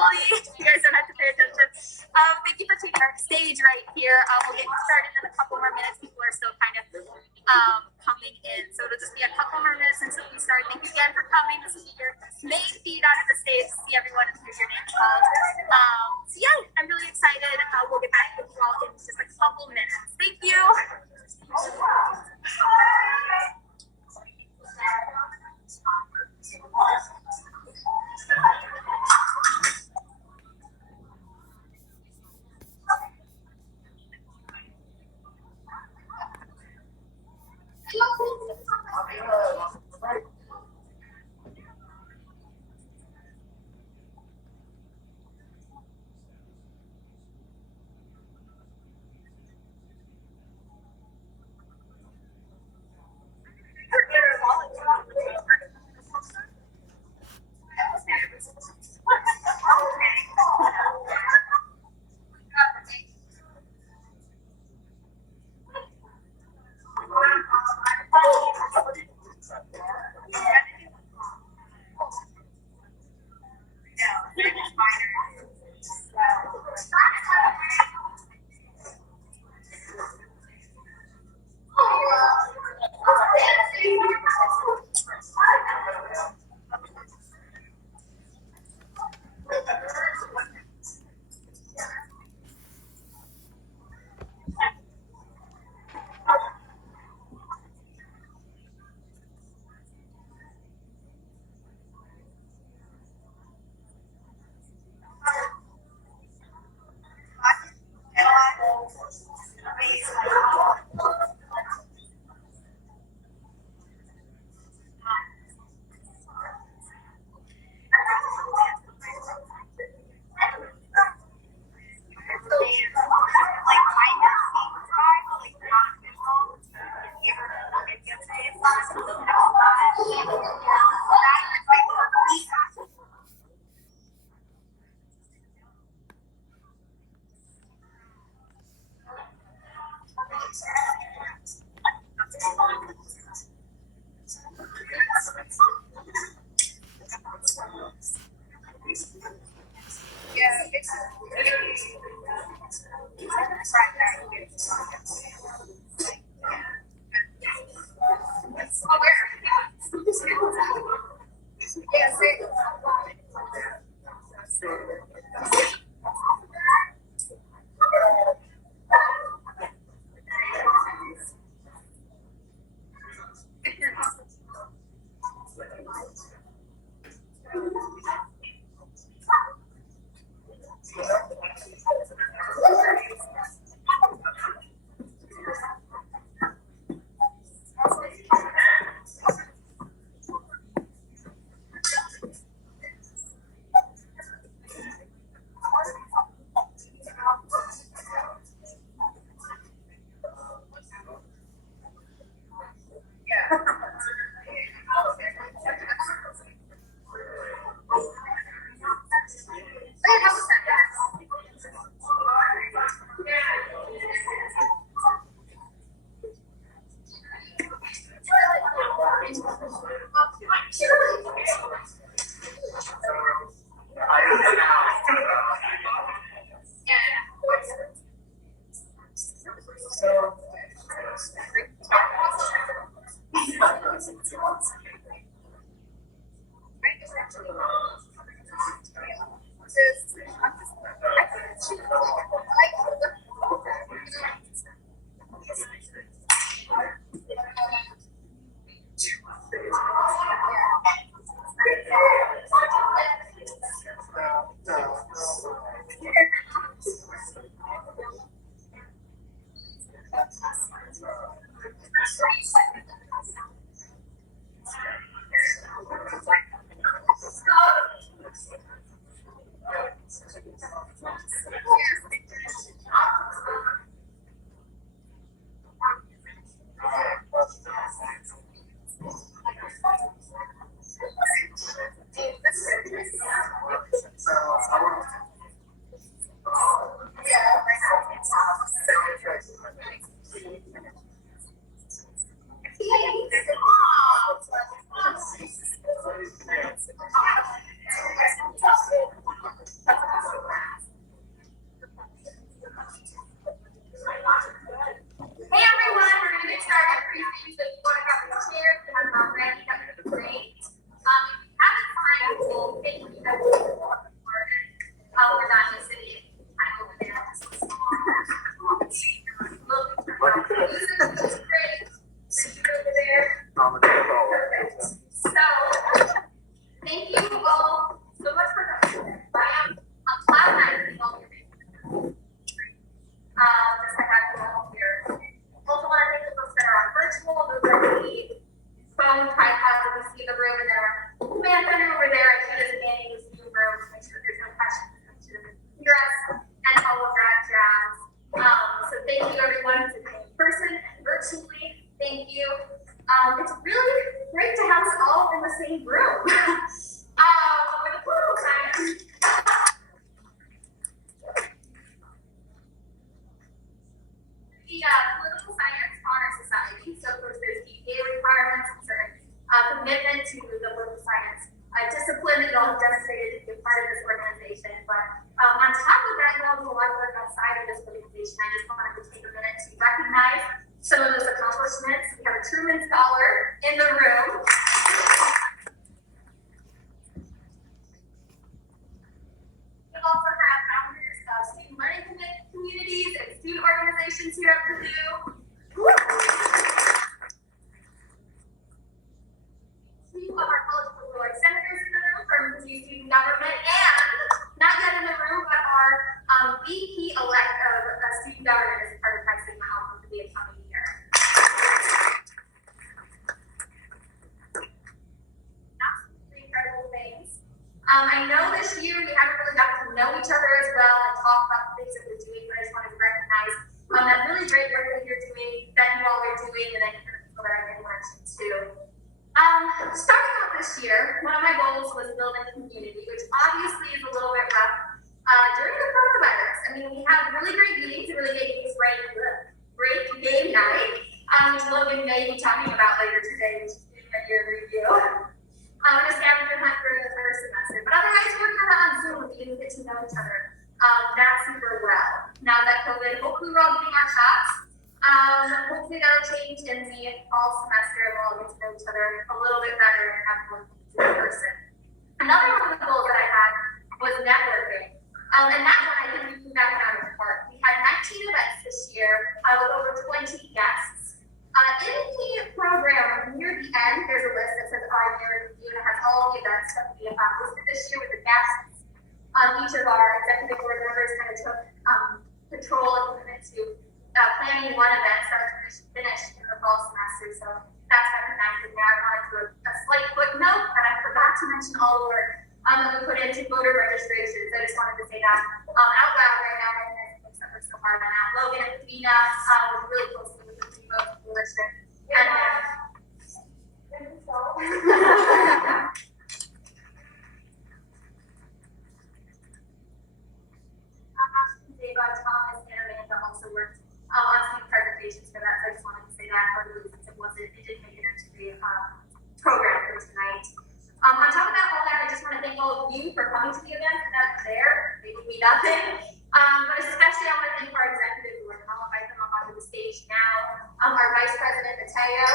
totally. You guys don't have to pay attention. Thank you for taking our stage right here. We'll get started in a couple more minutes. People are still kind of coming in. So it'll just be a couple more minutes until we start. Thank you again for coming. This is your main feed onto the stage to see everyone and hear your name called. So yeah, I'm really excited. We'll get back with you all in just a couple minutes. Thank you. thank you guys for the support. We're not just sitting kind of over there. This was great. Thank you over there. Perfect. So, thank you all so much for coming. I am on cloud nine seeing all your faces. Just like I feel all here. Also want to thank the folks that are on virtual. Those are the phone tripods that we see in the room, and then our command center over there. I see this manning this new room to make sure there's no questions to hear us and all of that jazz. So thank you everyone to be in person and virtually. Thank you. It's really great to have us all in the same room. With a political science. The Political Science Honor Society. So of course there's DPA requirements and certain commitment to the political science discipline that you all have demonstrated to be a part of this organization. But on top of that, you all do a lot of work outside of this organization. I just wanted to take a minute to recognize some of those accomplishments. We have a Truman Scholar in the room. We also have founders of student learning communities and student organizations here at Purdue. Two of our college political senators in the room from Purdue student government, and not yet in the room, but our VP-elect of student government as part of Pi Sigma Alpha for the upcoming year. Absolutely incredible things. I know this year we haven't really gotten to know each other as well and talk about the things that we're doing, but I just wanted to recognize that really great work that you're doing, that you all are doing, and then the people that are in learning too. Starting out this year, one of my goals was building a community, which obviously is a little bit rough during the coronavirus. I mean, we had really great meetings, and really great game night, which Logan may be talking about later today, which is getting a year review. A scavenger hunt during the first semester. But otherwise, we're kind of on Zoom. We didn't get to know each other that super well. Now that COVID, hopefully we're all getting our shots. Hopefully that'll change in the fall semester. We'll all get to know each other a little bit better and have more in person. Another one of the goals that I had was networking. And that one I think we flew that out of the park. We had 19 events this year with over 20 guests. In the program near the end, there's a list that says our year review, and it has all the events that we listed this year with the guests. Each of our executive board members kind of took control and commitment to planning one event start to finish in the fall semester. So that's recognized in there. I wanted to do a slight footnote that I forgot to mention all the work that we put into voter registrations. I just wanted to say that out loud right now, recognizing folks that worked so hard on that. Logan and Davina worked really closely with the team of voters. And Deva, Thomas, and Amanda also worked on some presentations for that. So I just wanted to say that for the reasons it didn't make it into the program for tonight. On top of that, all that, I just want to thank all of you for coming to the event. That's there. They would be nothing. But especially I want to thank our executive board, and I'll invite them up onto the stage now. Our Vice President, Mateo.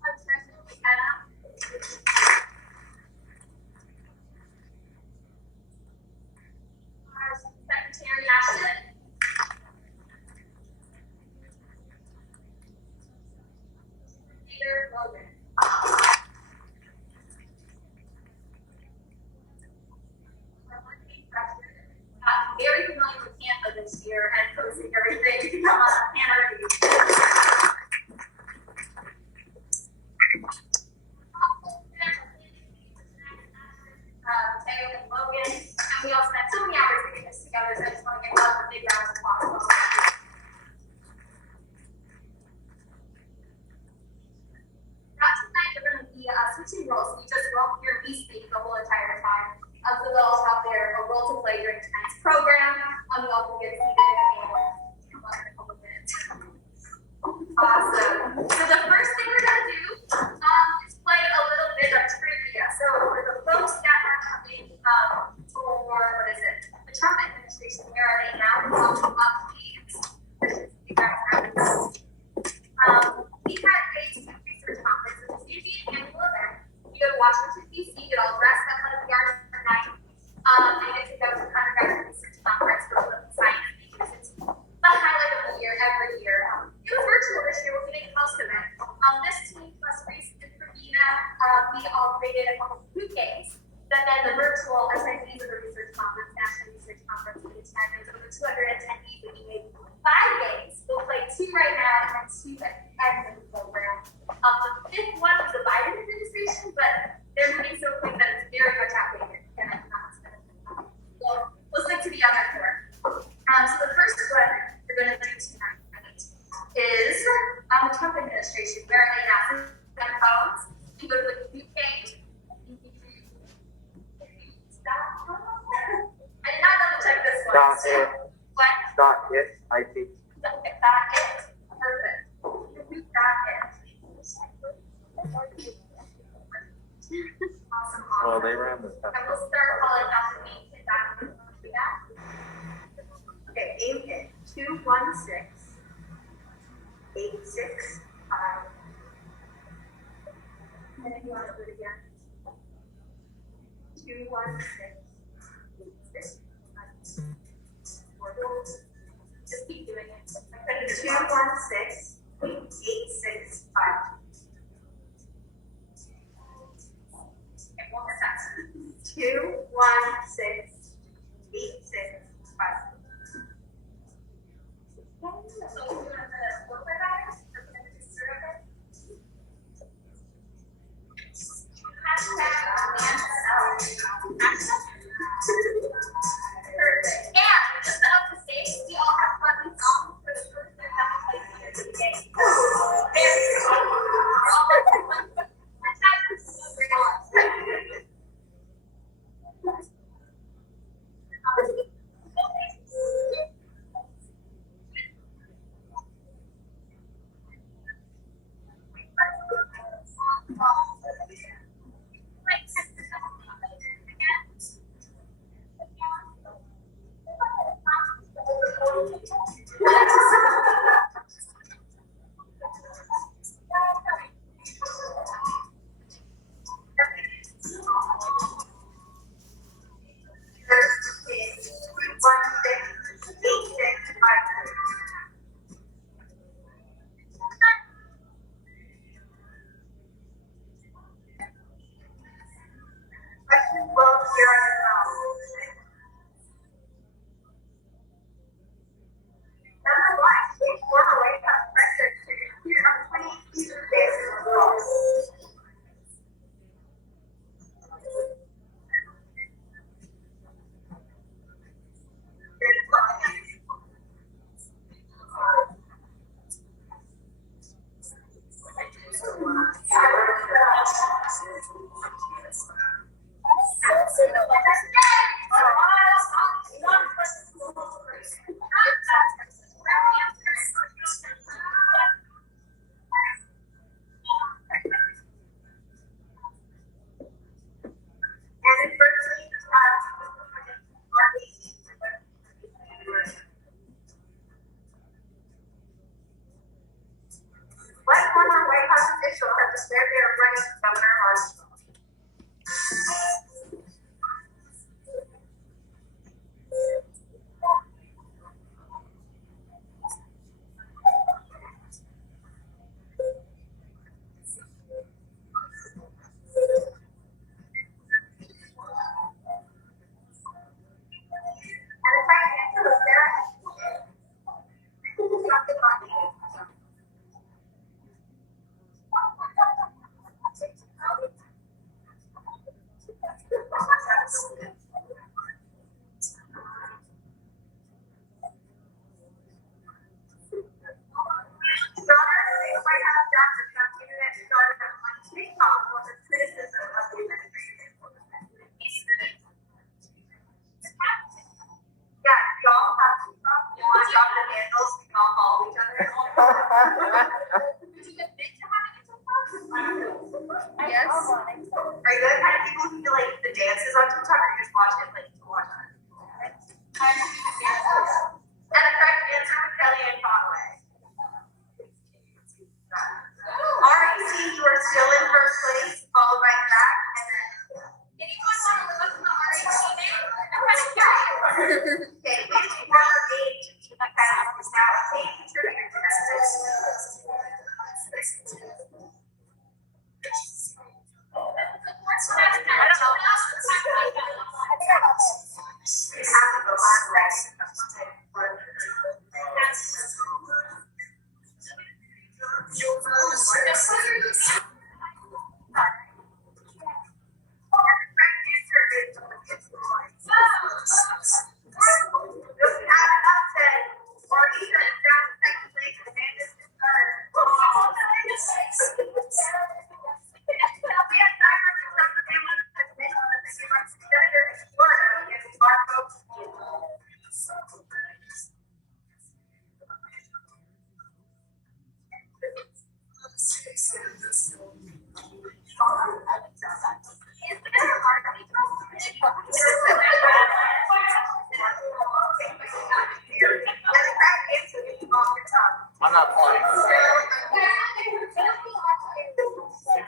Our Treasurer, McKenna. Our Secretary, Ashton. Leader, Logan. Very familiar with Canva this year and posting everything on Canva. Tayo and Logan, and we all spent so many hours getting this together, so I just want to give them a big round of applause. Tonight, we're going to be switching roles. We just won't hear me speak the whole entire time. So they'll all have a role to play during tonight's program. We all can get seated and come on in a couple minutes. Awesome. So the first thing we're going to do is play a little bit of trivia. So for the folks that are coming for, the Trump administration here right now, welcome up, please. You guys have this. We had a Washington, D.C., get all dressed up like we are tonight. And get to go to the undergraduate research conference for political science because it's the highlight of the year every year. It was virtual this year, we're getting most of it. This team plus Reese and Pravina, we all created a couple of food games that then the virtual attendees of the research conference, National Research Conference, would attend. There's over 200 attendees, and we made 5 games. We'll play 2 right now and then 2 at the end of the program. The 5th one was the Biden administration, but they're moving so quick that it's very much outdated. And I'm not spending time. So we'll stick to the other 4. So the first one we're going to do tonight is the Trump administration, where they now their phones. You go to the food page. I did not double check this one. Got it. What? Got it. I think. Got it. Perfect. Got it. Awesome. Well, they ran this test. And we'll start calling out the name hit that. Okay, aim hit 216 865. And then you want to do it again. 216 865. Just keep doing it. 216 865. Okay, one more time. 216 865. So we're going to look at that. We're going to just serve it. Perfect. And just up to stage, we all have fun songs for the first time that we play here today. Very fun.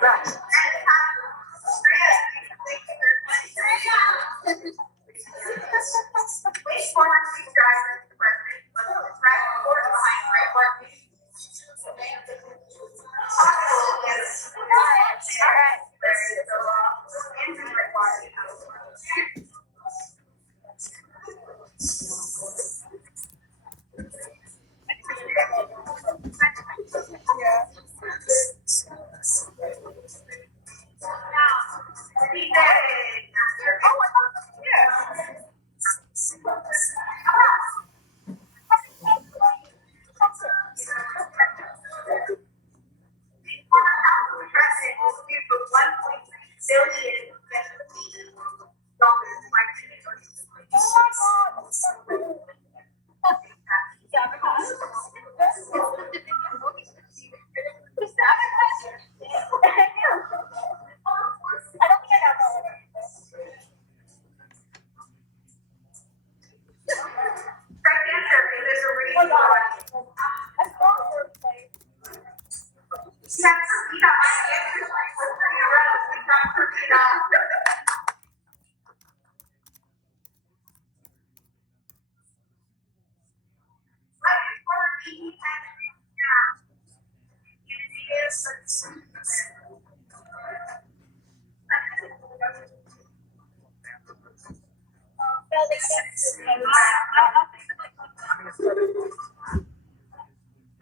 Back. Which former chief driver is the president? Was it right or behind right work? Yes. All right.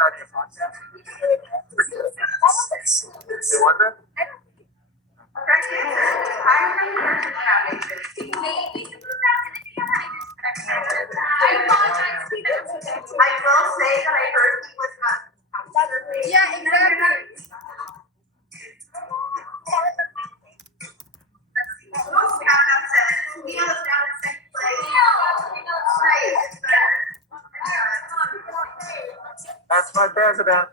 Starting a podcast. They want that? I will say that I heard he was not. Yeah, exactly. That's my president.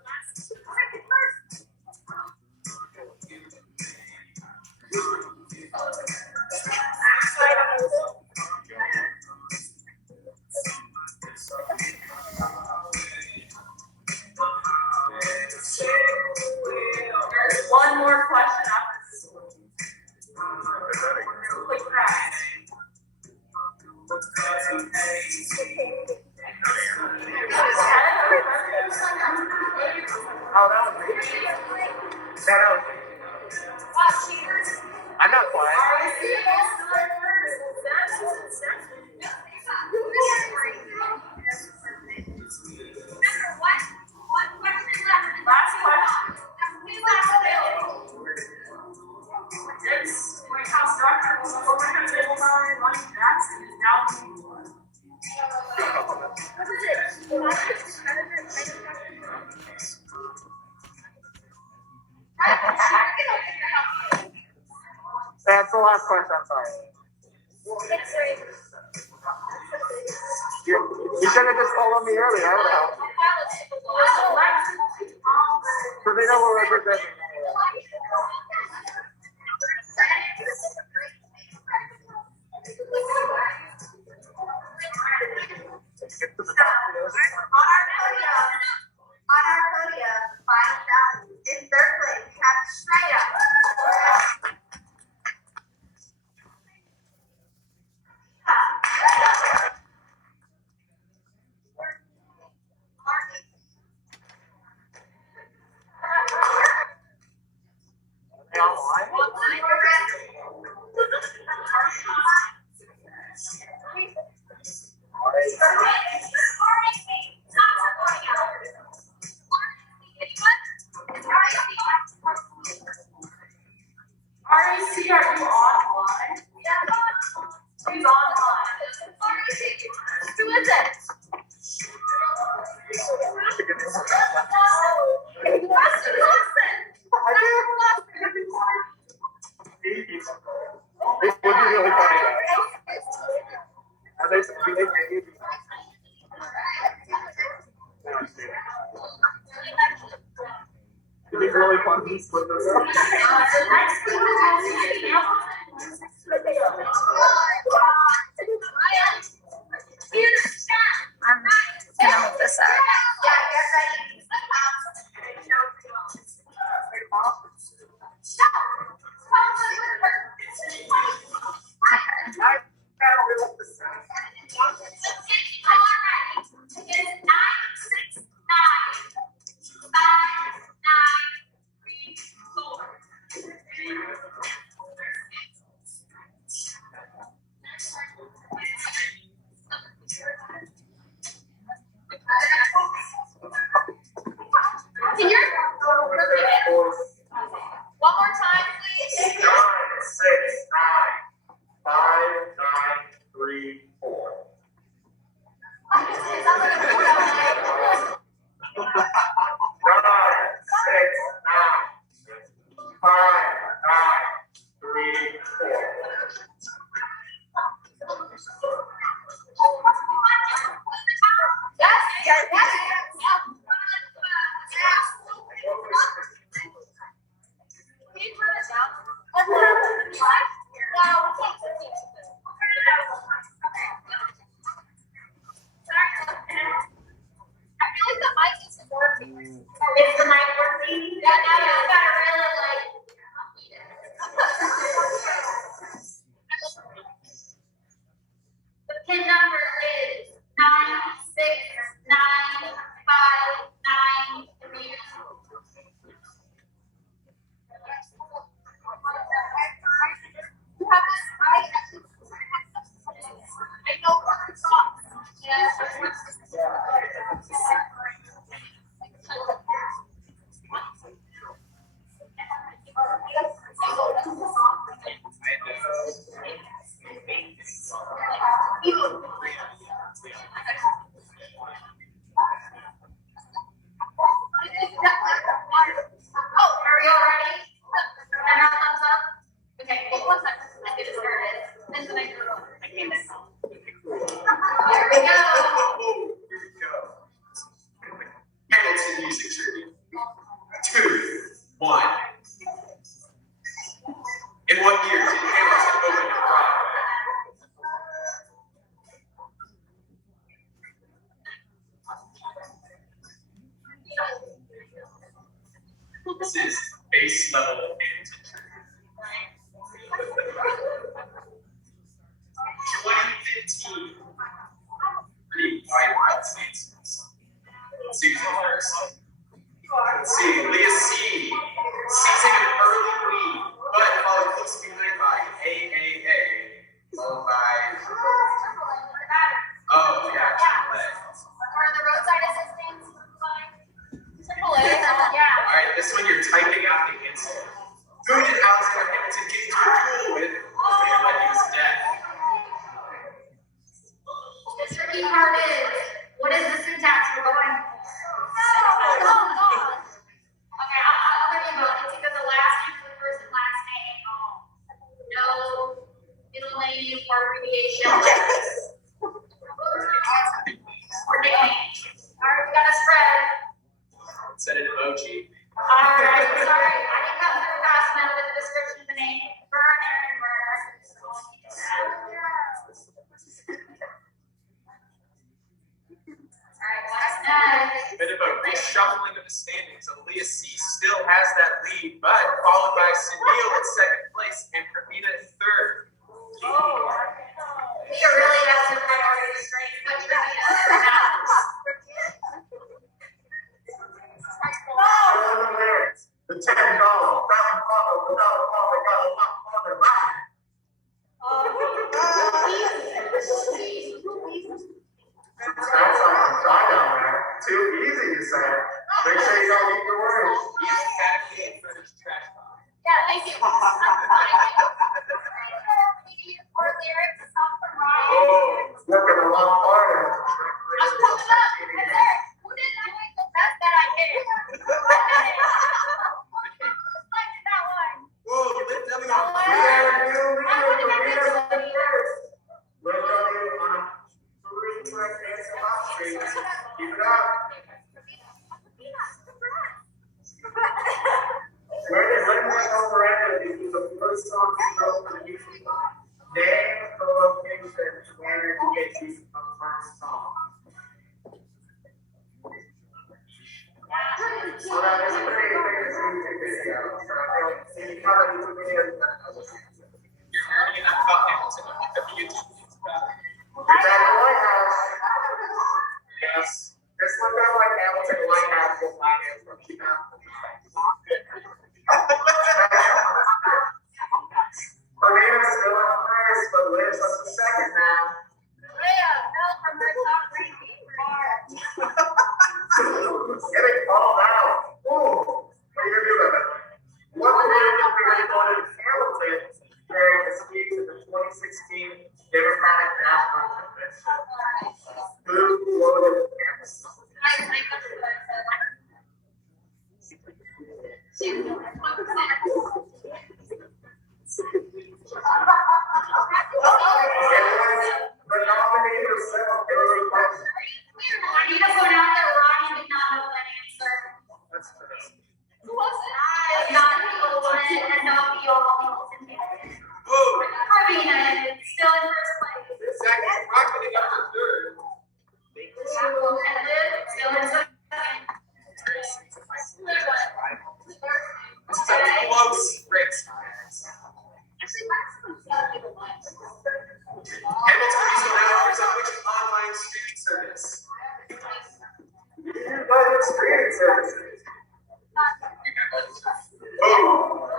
There's one more question after this. Quick crack. Oh, that was me. That was me. I'm not quiet. Last question. It's White House Doctor Overhead Table Lonnie Jackson is now. That's the last question. I'm sorry. You should have just followed me earlier. That would help. So they know we're representing. On our podium, final challenge. In third place, we have Shreya. They online? RAC, are you online? Who's online? Who is it? It would be really funny though. Are they maybe? It'd be really fun to split this up. I'm gonna hold this up. Yeah, get ready. Is the mic working? Yeah, now you gotta really like. The pin number is 96953. I know what songs. Oh, are we all ready? And our thumbs up? Okay, hold one second. Let's get it started. And then I go. Here we go. Hamilton music trivia. 2, 1. In what year did Hamilton open to Broadway? This is base level Hamilton trivia. 2015. Pretty wide answers. Susan first. Let's see, Leah C. Seizing an early lead, but followed close behind by AAA, followed by. Oh, yeah, AAA. Or the roadside assistance. AAA, yeah. All right, this one you're typing out the answer. Who did Alexander Hamilton get into a duel with later when he was dead? The tricky part is, what is the syntax we're going? Okay, I'll let you go. It's either the last name or the first and last name. No middle name or abbreviation. Or nickname. All right, we got a spread. Set an emoji. All right, sorry. I didn't come through fast enough with the description of the name. Burn, Aaron, burn. All right, what's next? Bit of a reshuffling of the standings. Aaliyah C still has that lead, but followed by Sunil in second place and Pravina in third. We really have some priorities straight. But The $10 fountain bottle without a father got a lot on their mind. Sounds like a try down there. Too easy, you say. Make sure you don't eat your words. He's emphatically in first trash box. yeah, thank you. Or lyrics, song from Ryan. Oh, looking a lot harder. I'm coming up. Right there. Who did doing the best that I did? Selected that one. Whoa, you lit me We on gotta do first. Look on you on a three-track dance on my street. Keep it up. Where did Linda go forever? This is the first song she wrote for the music. Name the location where you get you a first song. So that is a pretty famous music video. So you probably took videos that You're learning enough about Hamilton. Look up the YouTube videos about it. It's at the White House. Yes. Just look up like Hamilton White House. You'll find it from 2009. Pravina's still in first, but Liv's up to second now. Leah, Bill from her top ranking. Getting called out. Ooh. What are you gonna do about it? What are you gonna do about it? no deal Hamilton Hamilton. Whoa. Carolina is still in first place. Zach is rocketing up to third. And Liv still in second. This is a close race. Hamilton Diesel now offers up which online streaming service? United streaming services. Oh.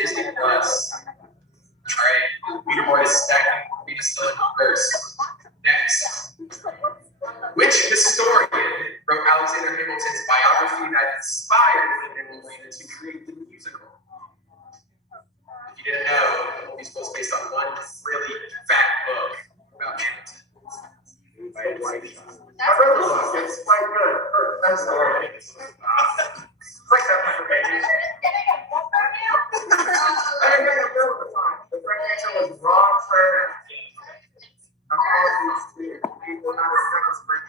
Disney Plus. Alright, leaderboard is stacking. We're still in first. Next. Which historian wrote Alexander Hamilton's biography that inspired Hamilton to create the musical? If you didn't know, the movie's was based on one really fat book about Hamilton. By a white shot. I've read the book. It's quite good. That's the word. It's like 700 pages. I didn't get a bill at the time. The correct answer was Ron Turner. Apologies to people not as second spring.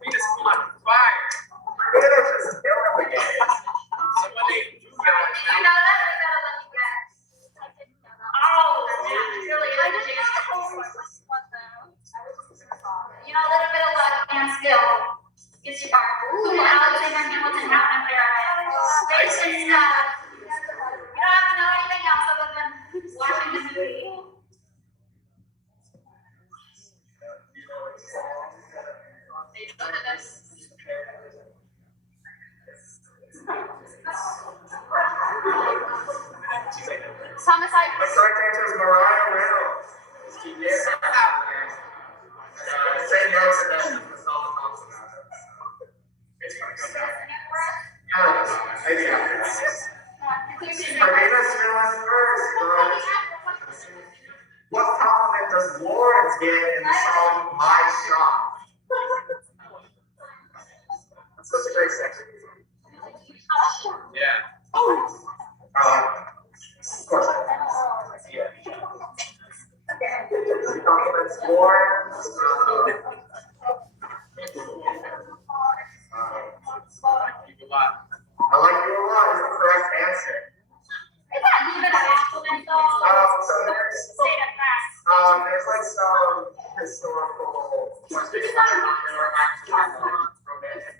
We just on fire. We're gonna just kill him again. Somebody You know that? I gotta let you guess. Oh, yeah, really is a chance. You know, a little bit of luck and skill gets you far. Ooh, Alexander Hamilton happened there. Basic stuff. You don't have to know anything else other than watching the movie. Homicide. The correct answer is Mariah Reynolds. She did have that. Same notes and that's the song talks about it. It's gonna come back. Maybe after that. Karina's still in first, but what compliment does Lawrence get in the song My Shot? That's such a great section. Yeah. Of course. Yeah. He compliments Lawrence. You a lot. I like you a lot is the correct answer. Is that even a compliment though? So there's like some historical questions that are actually romantic.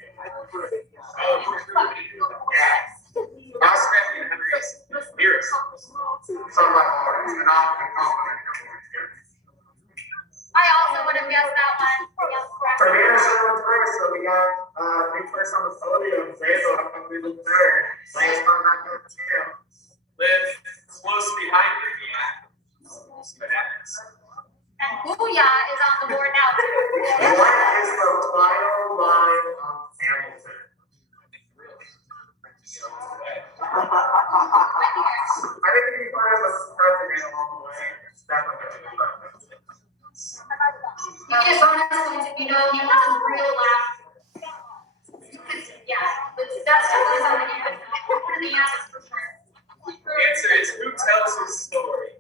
Yeah. Ross Ramsey and Henry's lyrics. Some by Lawrence, and I'll compliment Lawrence here. I also would have guessed that one. Karina's still in first, so we got new first on the podium. Zazo coming in third. Lance coming back in two. Live close behind her. We'll see what happens. And Booyah is on the board now too. What is the final line of Hamilton? I think if you put it as a president along the way, it's definitely going to be perfect. You get bonus points if you know Hamilton's real last. Yeah, but that's definitely something you could put in the answers for sure. The answer is who tells his story?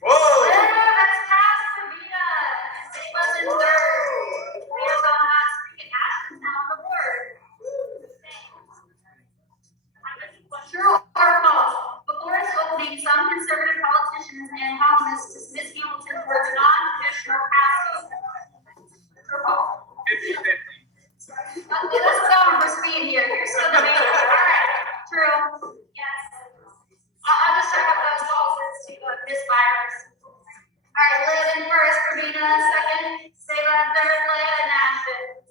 Whoa! That's past Sabina. Saba's in third. We have got freaking Ashton now on the board. True or false? Before its opening, some conservative politicians and columnists dismissed Hamilton for non-traditional casting. True or false? 50-50. Let's go for speed here. Here's still the data. All right. True. Yes. I'll just check out those falses to this virus. All right. Liv in first. Pravina second. Saba in third. Leia and Ashton.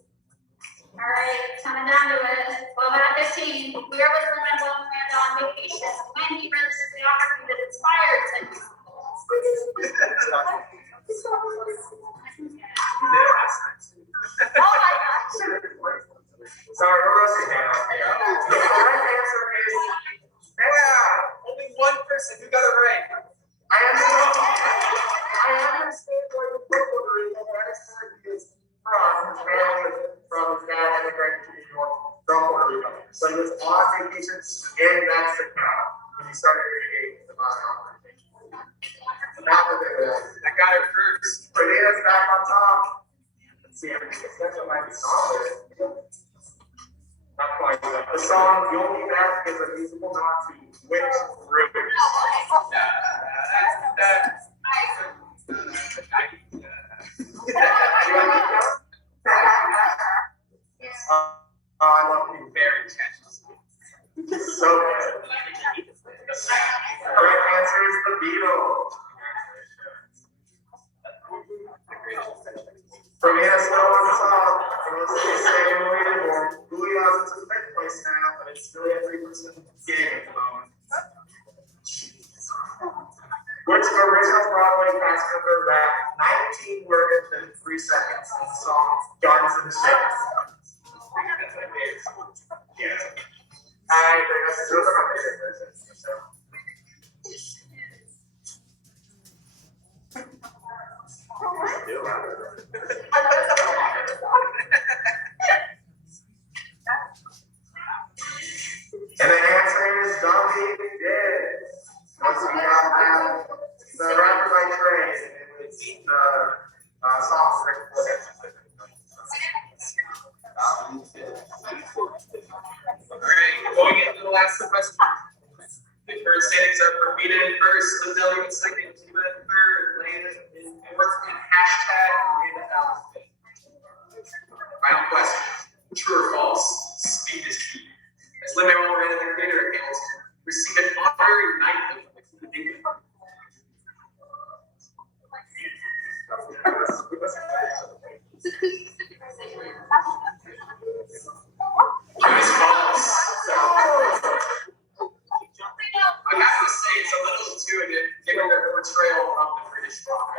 All right. Coming down to it. 12 out of 15. Where was Lin-Manuel Miranda on vacation when he read the biography that inspired him? Oh my gosh. Sorry, we're roasting him out here. The correct answer is Only one person who got it right. I understand where the Puerto Rico is from. His family is from his dad immigrated to New York from Puerto Rico. So he was on vacation in Mexico when he started reading about it. That was it. I got it first. Pradina's back on top. See, I think that's what might be song. Not quite. The song, the only map is a musical nod to which group? I love you. Very catchy. So good. Correct answer is the Beatles. From Minnesota on top, second leaderboard. Julio's in fifth place now, but it's still a 3% game at the moment. Which original Broadway cast member rapped 19 words in 3 seconds in the song Gardens in the Shade? Yeah. I think those are my favorite versions. So. And the answer is Zombie Dead. Once we got the rapper by trade, and it's the song Alright, going into the last question. The current standings are for Vita in first, Lizelli in second, Kiva in third, Lana in fourth, and hashtag Amanda Allison. Final question. True or false? Speed is key. As Lin-Manuel Miranda, the creator of Hamilton, received an honorary knighthood from the King of England. It is false. I have to say it's a little intuitive given their portrayal of the British rock.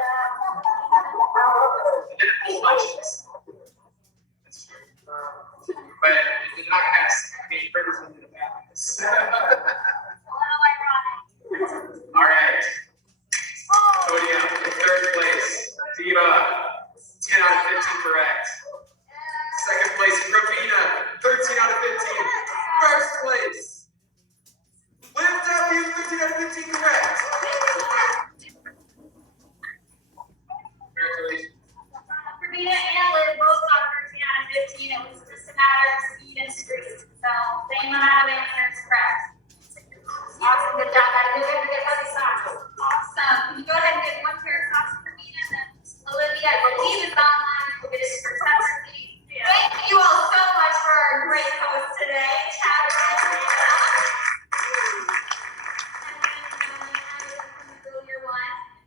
It didn't hold much. That's true. But it did not pass. I mean, British didn't pass. All right. Podium in third place. Diva, 10 out of 15 correct. Second place, Pravina, 13 out of 15. First place, Liv W, 13 out of 15 correct. Congratulations. Pravina and Liv both got 13 out of 15. It was just a matter of speed and street. So, same amount of answers correct. Awesome, good job. Got a good way to get heavy socks. Awesome. Can you go ahead and get one pair of socks for Pravina and then Olivia, I believe is online. We'll get it for separately. Thank you all so much for our great host today, Chad.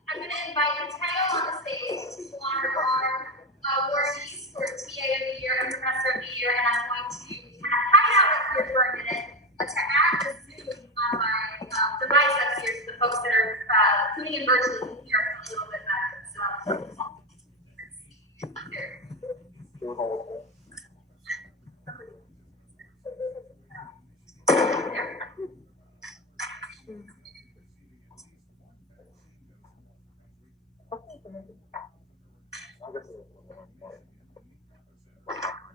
I'm going to invite Mateo on the stage to honor our awardees for TA of the Year and Professor of the Year, and I'm going to hang out with you for a minute to add the Zoom on my device upstairs to the folks that are tuning in virtually can hear a little bit better. So, here.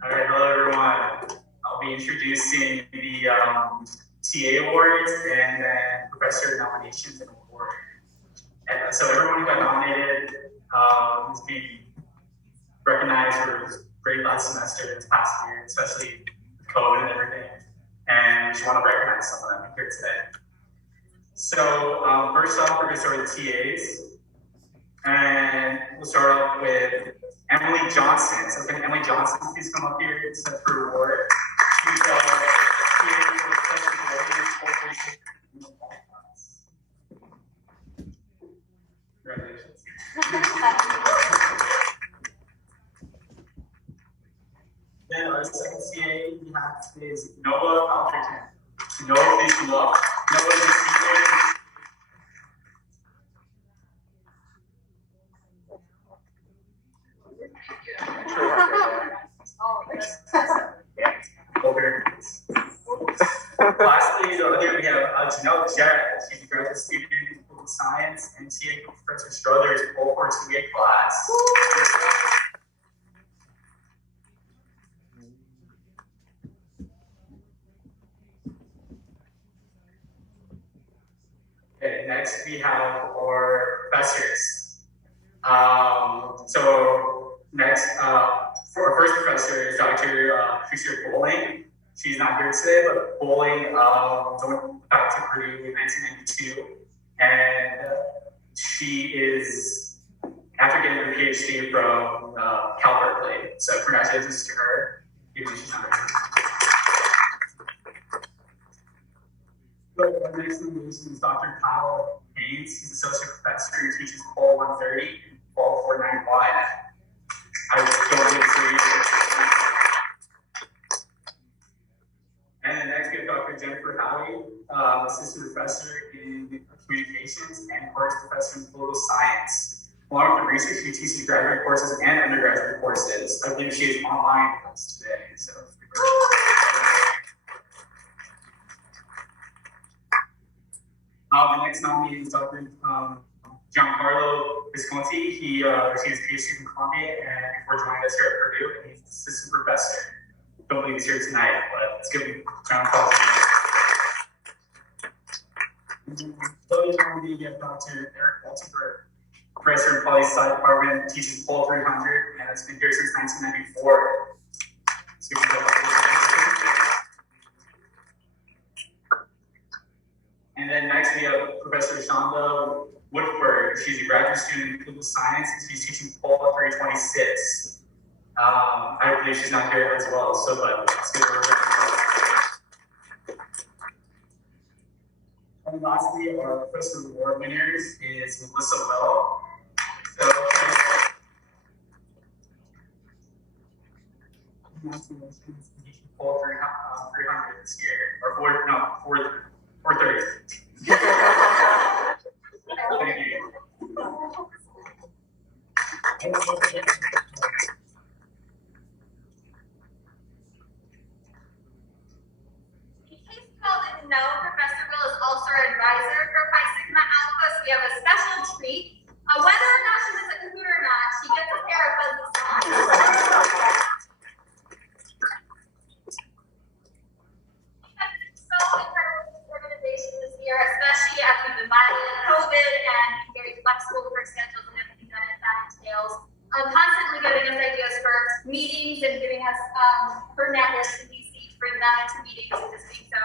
All right, hello everyone. I'll be introducing the TA awards and then professor nominations and awards. And so everyone who got nominated is being recognized for his great last semester this past year, especially with COVID and everything. And just want to recognize some of them here today. So first off, we're going to start with TAs. And we'll start off with Emily Johnson. So can Emily Johnson please come up here and accept her award? She's here for Special Warriors Corporation. Congratulations. Then our second TA we have is Noah Alderton. Noah, please come up. Noah is a senior. Over. Lastly, here we have Janelle Jarrett. She's a graduate student in political science and TA for Professor Struthers World War II class. Okay, next we have our professors. So next, our first professor is Dr. Patricia Bowling. She's not here today, but Bowling went back to Purdue in 1992, and she is, after getting her PhD from Cal Berkeley. So congratulations to her, even though she's not here. Our next nomination is Dr. Kyle Haynes. He's associate professor who teaches Pole 130 and Pole 491. I don't need to say. And then next we have Dr. Jennifer Howie, assistant professor in communications and course professor in political science. Along with the research, she teaches graduate courses and undergraduate courses. I believe she is online with us today. So. The next nominee is Dr. Giancarlo Visconti. He received his PhD from Columbia and before joining us here at Purdue, and he's assistant professor. Don't believe he's here tonight, but it's good to be Giancarlo. Third nominee, we have Dr. Eric Waltenberg, professor in Poli-Sci Department, teaches Pole 300, and has been here since 1994. So and then next we have Professor Shonda Woodford. She's a graduate student in political science and she's teaching Pole 326. I believe she's not here as well, so but let's give her a round. And lastly, our Professor Award winners is Melissa Well. So congratulations, teaching Pole 300 this year, or 430. Thank you. Didn't know, Professor Will is also our advisor for Pi Sigma Alpha, so we have a special treat. Whether or not she was a Kahoot or not, she gets a pair of fuzzy socks. So incredible organization this year, especially as we've been battling COVID and very flexible with our schedules and everything that entails. Constantly giving us ideas for meetings and giving us her networks in DC to bring them into meetings and just being so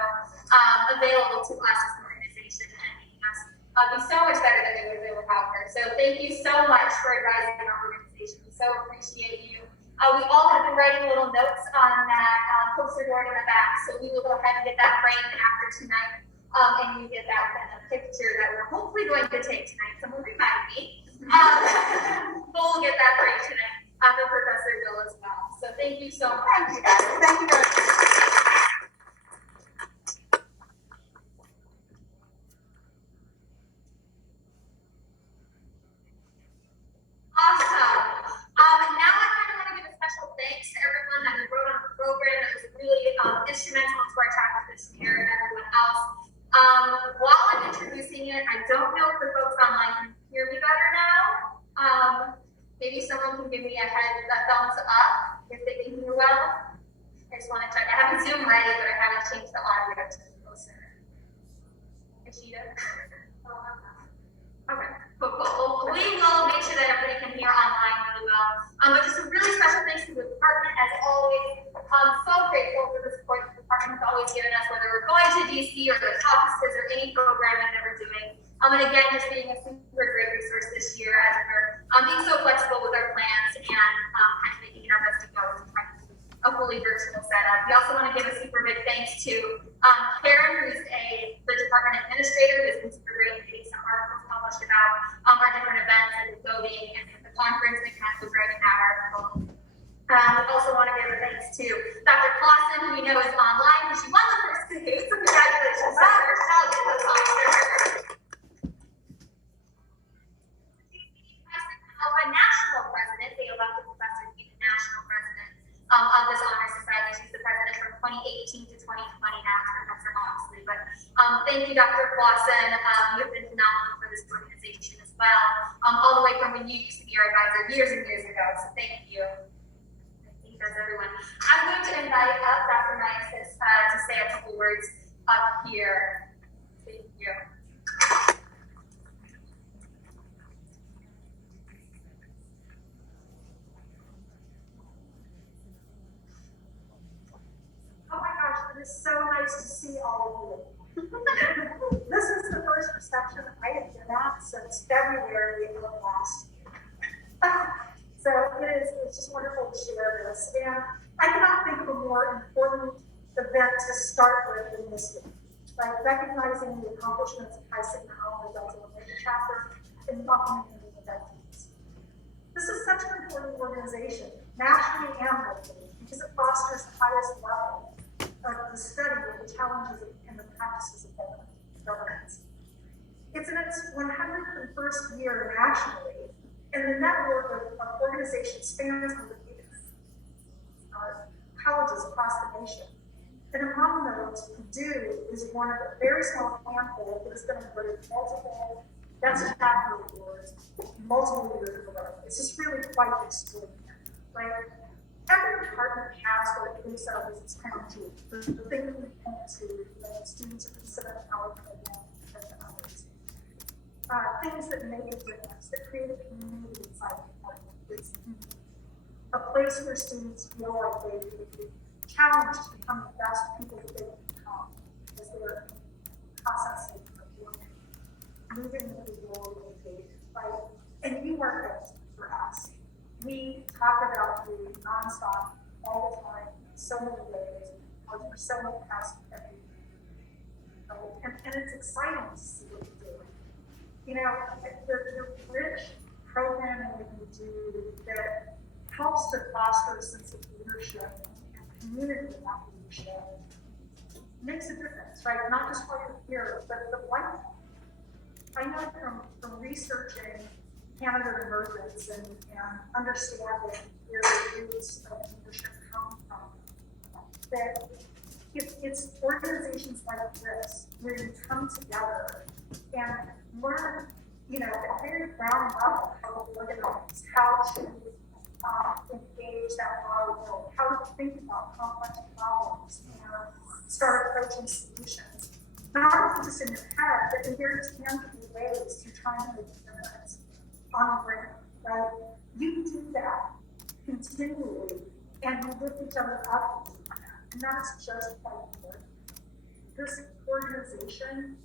available to us as an organization and making us be so much better than we would be without her. So thank you so much for advising our organization. We so appreciate you. We all have been writing little notes on that poster board in the back, so we will go ahead and get that framed after tonight. And you get that within a picture that we're hopefully going to take tonight. Someone remind me. We'll get that framed tonight after Professor Bill as well. So thank you so much. Thank you guys. Thank you very much. Awesome. Now I kind of want to give a special thanks to everyone that wrote on the program that was really instrumental to our chapter this year and everyone else. While I'm introducing it, I don't know if the folks online can hear me better now. Maybe someone can give me a thumbs up if they can hear well. I just want to check. I have a Zoom ready, but I haven't changed the audio to be closer. Rashida? Okay, cool. Well, we will make sure that everybody can hear online really well. But just a really special thanks to the department, as always. I'm so grateful for the support the department has always given us, whether we're going to DC or the caucuses or any programming that we're doing. And again, just being a super great resource this year as we're being so flexible with our plans and kind of making our best to go to try to do a fully virtual setup. We also want to give a super big thanks to Karen, who's the department administrator, who's been super great in getting some articles published about our different events and voting and the conference, and kind of was writing that article. We also want to give a thanks to Dr. Clausen, who we know is online, and she won the first Kahoot, so congratulations. A national president, they elected Professor to be the national president of this honor society. She's the president from 2018 to 2020 now, Professor Oxley. But thank you, Dr. Clausen. You have been phenomenal for this organization as well, all the way from when you used to be our advisor years and years ago. So thank you. That's everyone. I'm going to invite up Dr. Myasis to say a couple words up here. Thank you. is so nice to see all of you. This is the first reception I have been at since February of last year. So it's just wonderful to share this. And I cannot think of a more important event to start with than this one. Like recognizing the accomplishments of High Sigma Alpha Delta Omega chapter and documenting the events. This is such an important organization, nationally and locally, because it fosters the highest level of the study of the challenges and the practices of governance. It's in its 101st year nationally, and the network of organizations spans the colleges across the nation. And among those, Purdue is one of a very small handful that has been awarded multiple best chapter awards, multiple years in a row. It's just really quite extraordinary, right? Every department has what it thinks of as its crown jewel, the thing that we point to when students are considered our program compared to others. Things that make a difference, that create a community inside the department. It's a place where students feel like they can be challenged to become the best people that they can become as they're processing of learning, moving into the world of faith, right? And you are it for us. We talk about you nonstop all the time, in so many ways, we're so much past every and it's exciting to see what you're doing. You know, the rich programming that you do that helps to foster a sense of leadership and community about leadership makes a difference, right? Not just while you're here, but the white. I know from researching Canada emergence and understanding where the roots of leadership come from, that it's organizations like this where you come together and learn, you know, at very ground level how to organize, how to engage that broad world, how to think about complex problems and start approaching solutions. Not only just in your head, but in very tangible ways to try and make a difference on the ground, right? You do that continually and you lift each other up, and that's just quite important. This organization,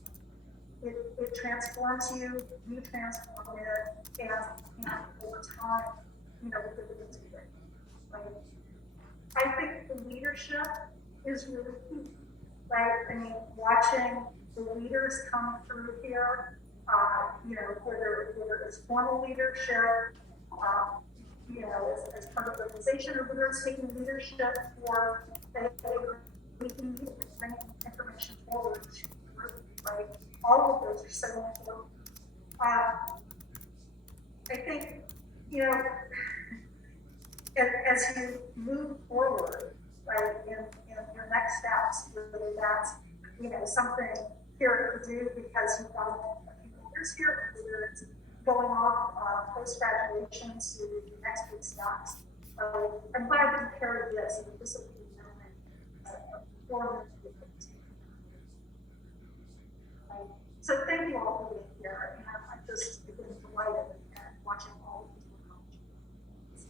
it transforms you, you transform it, and over time, you know, the dividends are great, right? I think the leadership is really key, right? I mean, watching the leaders come through here, you know, whether it's formal leadership, you know, as part of the organization, or whether it's taking leadership for bringing information forward to the group, right? All of those are so important. I think, you know, as you move forward, right, in your next steps, whether that's, you know, something here at Purdue because you've got a few years here, whether it's going off post-graduation to the next big steps. I'm glad that you carried this, and this will be a formative difference. So thank you all for being here, and I'm just again delighted at watching all of these accomplishments.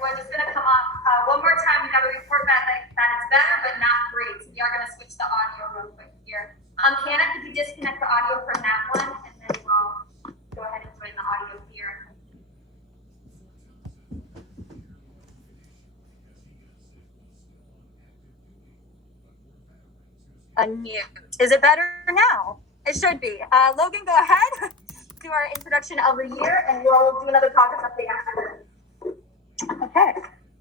We're just gonna come off one more time. We got to report back that it's better, but not great. So we are gonna switch the audio real quick here. Hannah, could you disconnect the audio from that one, and then we'll go ahead and join the audio here. Unmute. Is it better now? It should be. Logan, go ahead. Do our introduction of the year, and we'll do another progress update after. Okay,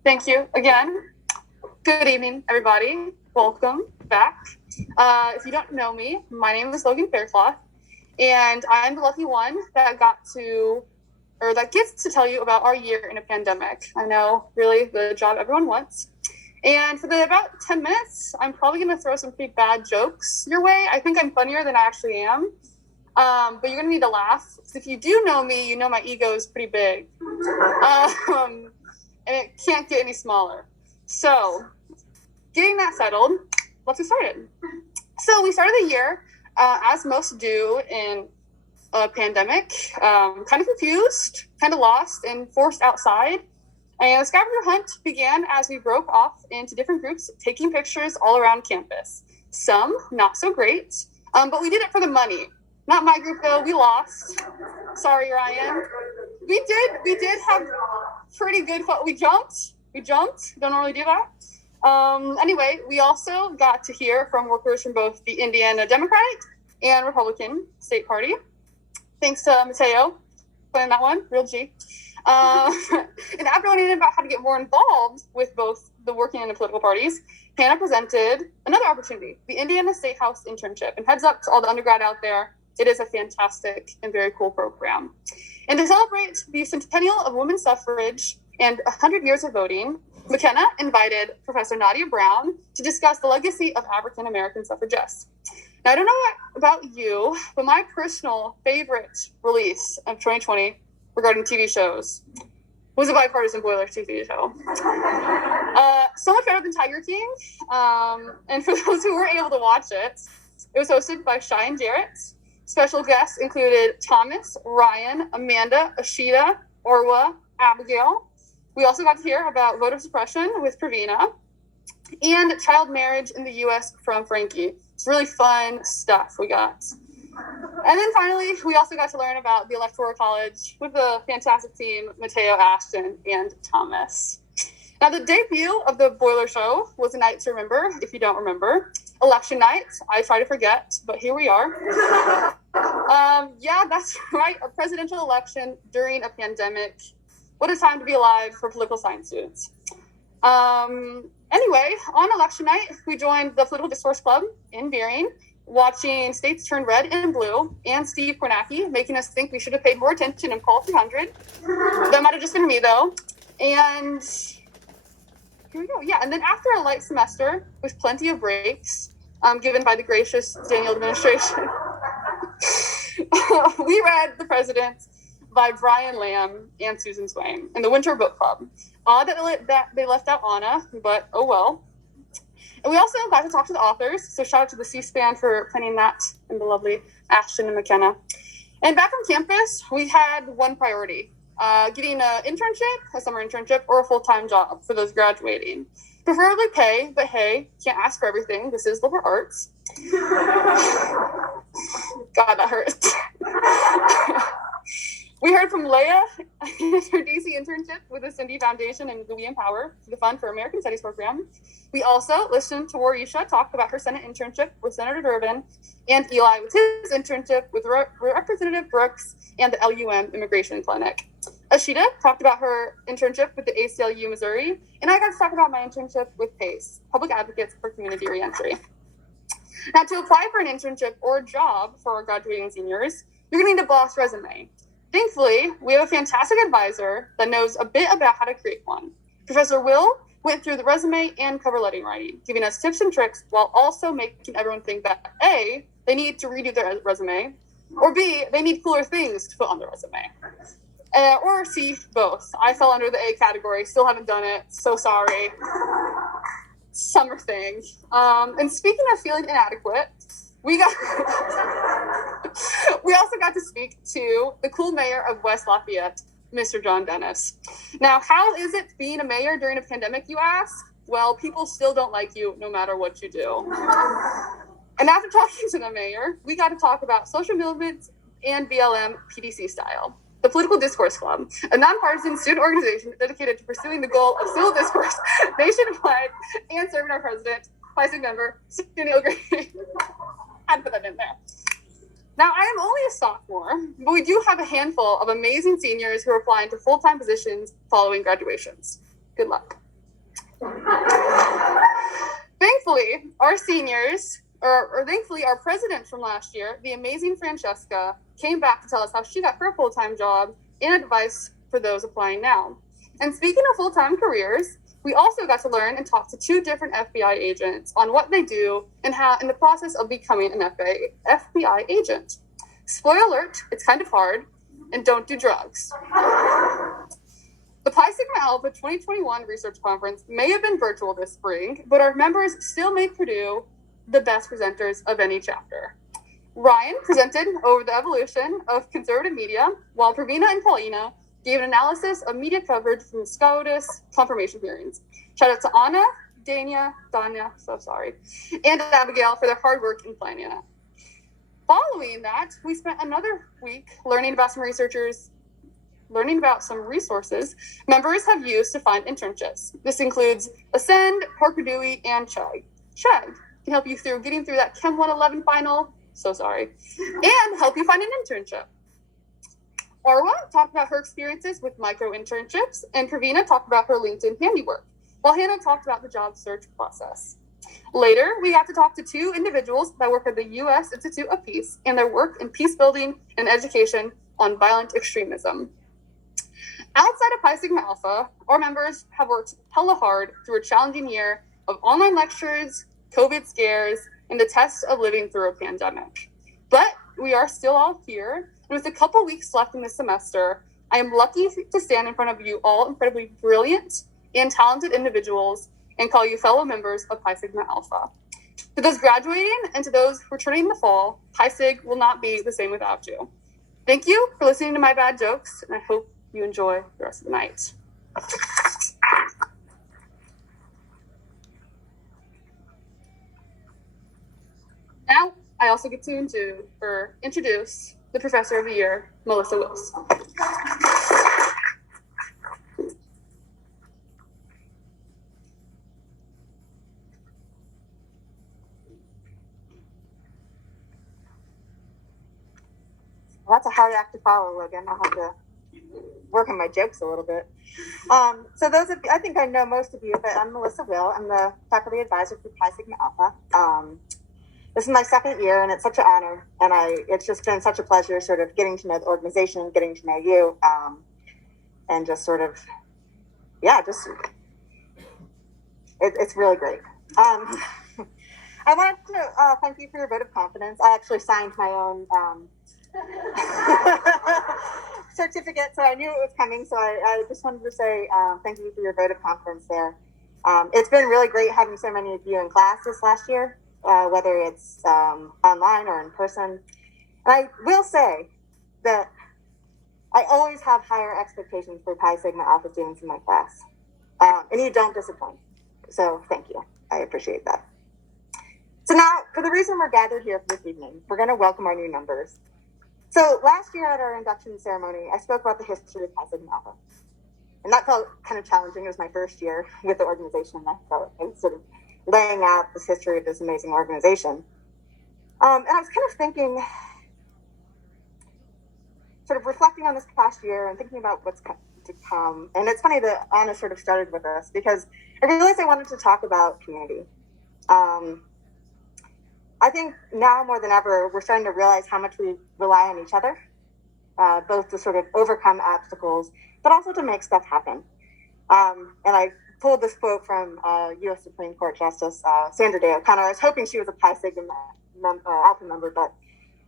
thank you again. Good evening, everybody. Welcome back. If you don't know me, my name is Logan Faircloth, and I'm the lucky one that gets to tell you about our year in a pandemic. I know, really, the job everyone wants. And for about 10 minutes, I'm probably going to throw some pretty bad jokes your way. I think I'm funnier than I actually am. But you're going to need to laugh. Because if you do know me, you know my ego is pretty big. And it can't get any smaller. So getting that settled, let's get started. So we started the year, as most do in a pandemic, kind of confused, kind of lost, and forced outside. And the scavenger hunt began as we broke off into different groups, taking pictures all around campus. Some not so great, but we did it for the money. Not my group though, we lost. Sorry, Ryan. We did have pretty good fun. We jumped, don't normally do that. Anyway, we also got to hear from workers from both the Indiana Democratic and Republican state party. Thanks to Mateo playing that one, real G. And after learning about how to get more involved with both the working and the political parties, Hannah presented another opportunity, the Indiana State House internship. And heads up to all the undergrad out there, it is a fantastic and very cool program. And to celebrate the centennial of women's suffrage and 100 years of voting, McKenna invited Professor Nadia Brown to discuss the legacy of African American suffragists. Now, I don't know about you, but my personal favorite release of 2020 regarding TV shows was a bipartisan boiler TV show. So much better than Tiger King. And for those who weren't able to watch it, it was hosted by Shy and Jarrett. Special guests included Thomas, Ryan, Amanda, Ashita, Orwa, Abigail. We also got to hear about voter suppression with Pravina and child marriage in the U.S. from Frankie. It's really fun stuff we got. And then finally, we also got to learn about the Electoral College with the fantastic team, Mateo, Ashton, and Thomas. Now, the debut of the Boiler Show was a night to remember, if you don't remember. Election night, I try to forget, but here we are. Yeah, that's right, a presidential election during a pandemic. What a time to be alive for political science students. Anyway, on election night, we joined the Political Discourse Club in Beering, watching states turn red and blue, and Steve Kornacki making us think we should have paid more attention in Call 300. That might have just been me, though. And here we go. Yeah, and then after a light semester with plenty of breaks given by the gracious Daniel administration, we read The President by Brian Lamb and Susan Swain in the Winter Book Club. Odd that they left out Anna, but oh well. And we also got to talk to the authors, so shout out to the C-SPAN for planning that, and the lovely Ashton and McKenna. And back on campus, we had one priority, getting an internship, a summer internship, or a full-time job for those graduating. Preferably pay, but hey, can't ask for everything. This is liberal arts. God, that hurts. We heard from Leah and her DC internship with the Cindy Foundation and the We Empower, the Fund for American Studies program. We also listened to Warisha talk about her Senate internship with Senator Durbin, and Eli with his internship with Representative Brooks and the LUM Immigration Clinic. Ashita talked about her internship with the ACLU Missouri, and I got to talk about my internship with PACE, Public Advocates for Community Reentry. Now, to apply for an internship or a job for our graduating seniors, you're going to need a boss resume. Thankfully, we have a fantastic advisor that knows a bit about how to create one. Professor Will went through the resume and cover letter writing, giving us tips and tricks while also making everyone think that A, they need to redo their resume, or B, they need cooler things to put on their resume. Or C, both. I fell under the A category, still haven't done it, so sorry. Summer thing. And speaking of feeling inadequate, we also got to speak to the cool mayor of West Lafayette, Mr. John Dennis. Now, how is it being a mayor during a pandemic, you ask? Well, people still don't like you no matter what you do. And after talking to the mayor, we got to talk about social movements and BLM PDC style. The Political Discourse Club, a nonpartisan student organization dedicated to pursuing the goal of civil discourse nationwide and serving our president, vice member, Sunil Green. Had to put that in there. Now, I am only a sophomore, but we do have a handful of amazing seniors who are applying to full-time positions following graduations. Good luck. Thankfully, our seniors, or thankfully, our president from last year, the amazing Francesca, came back to tell us how she got her full-time job and advice for those applying now. And speaking of full-time careers, we also got to learn and talk to 2 different FBI agents on what they do and how in the process of becoming an FBI agent. Spoiler alert, it's kind of hard, and don't do drugs. The Pi Sigma Alpha 2021 Research Conference may have been virtual this spring, but our members still make Purdue the best presenters of any chapter. Ryan presented over the evolution of conservative media, while Pravina and Paulina gave an analysis of media coverage from SCOTUS confirmation hearings. Shout out to Anna, Dania, and Abigail for their hard work in planning it. Following that, we spent another week learning about some resources members have used to find internships. This includes Ascend, Parker Dewey, and Chegg. Chegg can help you through getting through that Chem 111 final, and help you find an internship. Arwa talked about her experiences with micro internships, and Pravina talked about her LinkedIn handiwork, while Hannah talked about the job search process. Later, we got to talk to two individuals that work at the U.S. Institute of Peace and their work in peace building and education on violent extremism. Outside of Pi Sigma Alpha, our members have worked hella hard through a challenging year of online lectures, COVID scares, and the test of living through a pandemic. But we are still all here, and with a couple weeks left in this semester, I am lucky to stand in front of you all incredibly brilliant and talented individuals and call you fellow members of Pi Sigma Alpha. To those graduating and to those returning in the fall, Pi Sig will not be the same without you. Thank you for listening to my bad jokes, and I hope you enjoy the rest of the night. Now, I also get to introduce the Professor of the Year, Melissa Wills. Well, that's a hard act to follow, Logan. I'll have to work on my jokes a little bit. So those of you, I think I know most of you, but I'm Melissa Will. I'm the faculty advisor for Pi Sigma Alpha. This is my second year, and it's such an honor. And it's just been such a pleasure sort of getting to know the organization, getting to know you, and just sort of, it's really great. I wanted to thank you for your vote of confidence. I actually signed my own certificate, so I knew it was coming. So I just wanted to say thank you for your vote of confidence there. It's been really great having so many of you in class this last year, whether it's online or in person. And I will say that I always have higher expectations for Pi Sigma Alpha students in my class, and you don't disappoint. So thank you. I appreciate that. So now, for the reason we're gathered here for this evening, we're going to welcome our new members. So last year at our induction ceremony, I spoke about the history of Pi Sigma Alpha. And that felt kind of challenging. It was my first year with the organization. I felt like I was sort of laying out this history of this amazing organization. And I was kind of thinking, sort of reflecting on this past year and thinking about what's to come. And it's funny that Anna sort of started with us because I realized I wanted to talk about community. I think now more than ever, we're starting to realize how much we rely on each other, both to sort of overcome obstacles, but also to make stuff happen. And I pulled this quote from U.S. Supreme Court Justice Sandra Day O'Connor. I was hoping she was a Pi Sigma Alpha member, but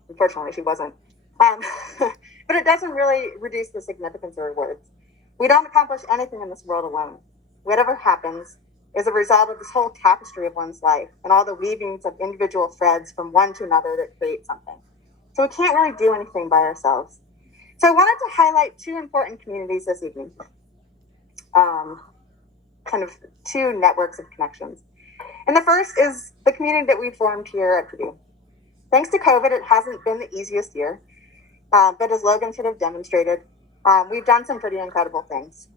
unfortunately she wasn't. But it doesn't really reduce the significance of her words. We don't accomplish anything in this world alone. Whatever happens is a result of this whole tapestry of one's life and all the weavings of individual threads from one to another that create something. So we can't really do anything by ourselves. So I wanted to highlight two important communities this evening, kind of two networks of connections. And the first is the community that we formed here at Purdue. Thanks to COVID, it hasn't been the easiest year, but as Logan sort of demonstrated, we've done some pretty incredible things.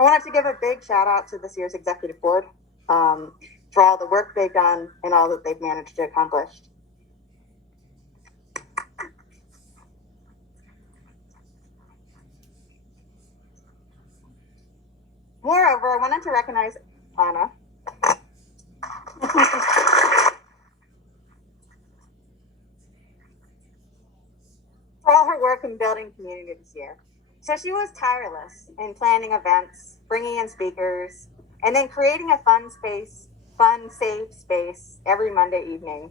I wanted to give a big shout out to this year's executive board for all the work they've done and all that they've managed to accomplish. Moreover, I wanted to recognize Anna. For all her work in building community this year. So she was tireless in planning events, bringing in speakers, and then creating a fun, safe space every Monday evening,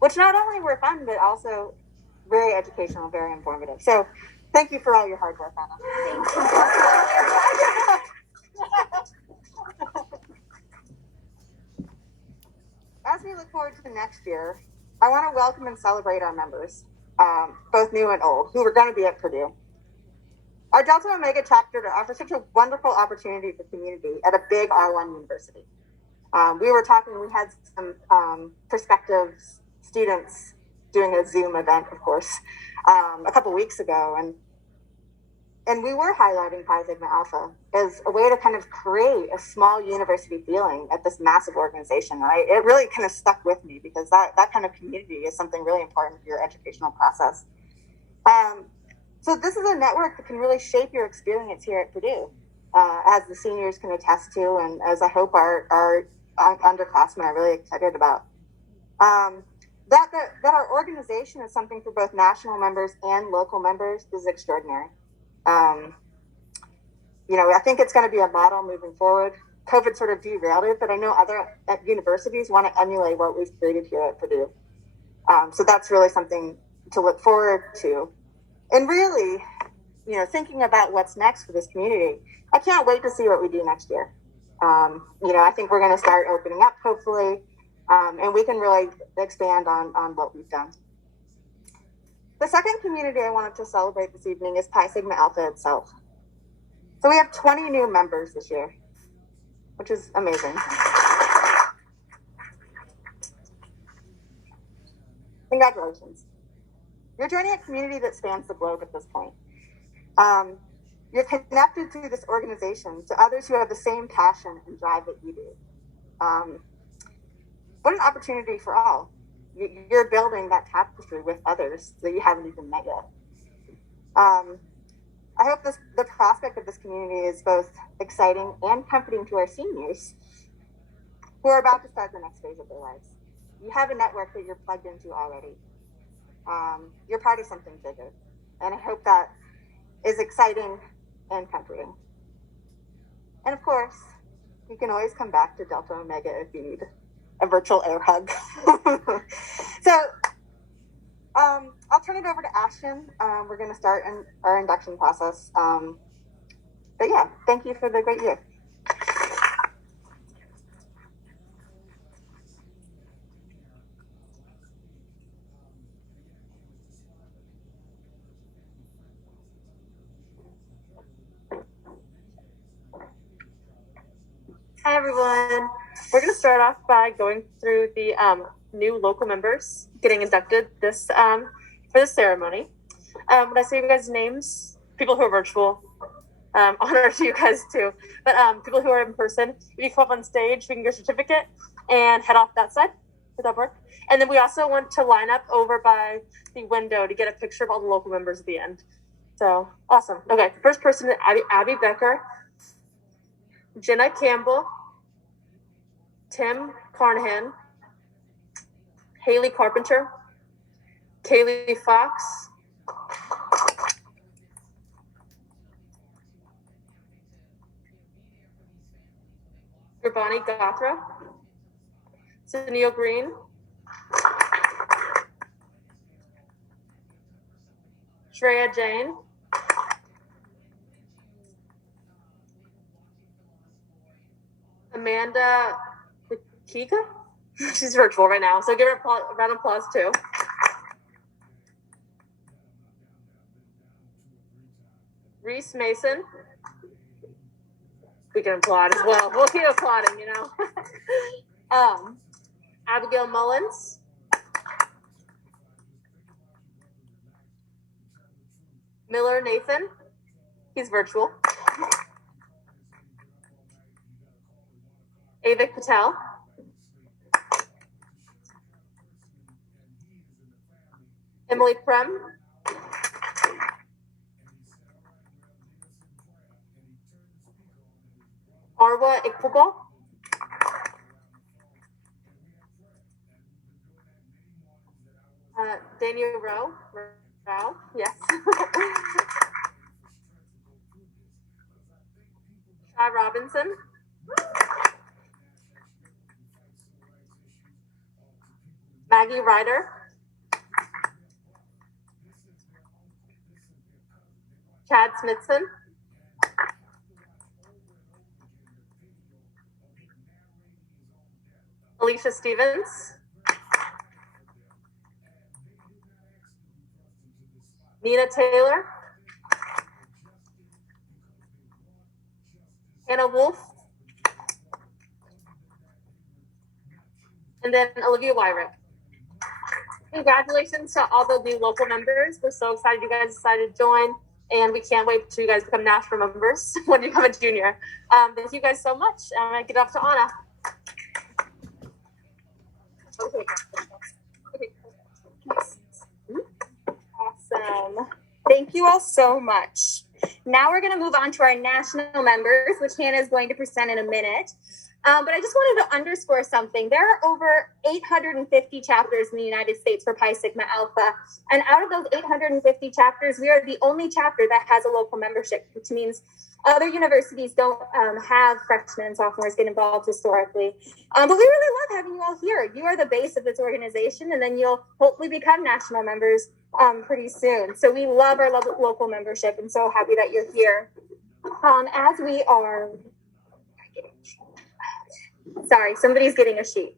which not only were fun, but also very educational, very informative. So Thank you for all your hard work, Anna. As we look forward to next year, I want to welcome and celebrate our members, both new and old, who are going to be at Purdue. Our Delta Omega chapter offers such a wonderful opportunity for community at a big R1 university. We were talking, we had some prospective students doing a Zoom event, of course, a couple weeks ago, and we were highlighting Pi Sigma Alpha as a way to kind of create a small university feeling at this massive organization. And it really kind of stuck with me because that kind of community is something really important for your educational process. So this is a network that can really shape your experience here at Purdue, as the seniors can attest to, and as I hope our underclassmen are really excited about. That our organization is something for both national members and local members is extraordinary. I think it's going to be a model moving forward. COVID sort of derailed it, but I know other universities want to emulate what we've created here at Purdue. So that's really something to look forward to. And really, thinking about what's next for this community, I can't wait to see what we do next year. I think we're going to start opening up, hopefully, and we can really expand on what we've done. The second community I wanted to celebrate this evening is Pi Sigma Alpha itself. So we have 20 new members this year, which is amazing. Congratulations. You're joining a community that spans the globe at this point. You're connected through this organization to others who have the same passion and drive that you do. What an opportunity for all. You're building that tapestry with others that you haven't even met yet. I hope the prospect of this community is both exciting and comforting to our seniors who are about to start the next phase of their lives. You have a network that you're plugged into already. You're part of something bigger. And I hope that is exciting and comforting. And of course, you can always come back to Delta Omega if you need a virtual air hug. So I'll turn it over to Ashton. We're going to start our induction process. But yeah, thank you for the great year. Hi everyone. We're going to start off by going through the new local members getting inducted for this ceremony. When I say you guys' names, people who are virtual, honor to you guys too, but people who are in person, if you come up on stage, we can get your certificate and head off that side. Would that work? And then we also want to line up over by the window to get a picture of all the local members at the end. So awesome. Okay, first person is Abby Becker, Jenna Campbell, Tim Carnahan, Haley Carpenter, Kaylee Fox, Giovanni Gothra, Sunil Green, Shreya Jain, Amanda Kika? She's virtual right now, so give her a round of applause too. Reese Mason. We can applaud as well. We'll keep applauding, Abigail Mullins. Miller Nathan. He's virtual. Avik Patel. Emily Prem. Arwa Iqbal. Daniel Rowe. Yes. Shy Robinson. Maggie Ryder. Chad Smithson, Alicia Stevens, Nina Taylor, Hannah Wolf, and then Olivia Wyrick. Congratulations to all the new local members. We're so excited you guys decided to join, and we can't wait till you guys become national members when you become a junior. Thank you guys so much. I'm gonna get off to Anna. Awesome. Thank you all so much. Now we're going to move on to our national members, which Hannah is going to present in a minute. But I just wanted to underscore something. There are over 850 chapters in the United States for Pi Sigma Alpha. And out of those 850 chapters, we are the only chapter that has a local membership, which means other universities don't have freshmen and sophomores get involved historically. But we really love having you all here. You are the base of this organization, and then you'll hopefully become national members pretty soon. So we love our local membership and so happy that you're here. As we are, sorry, somebody's getting a sheet.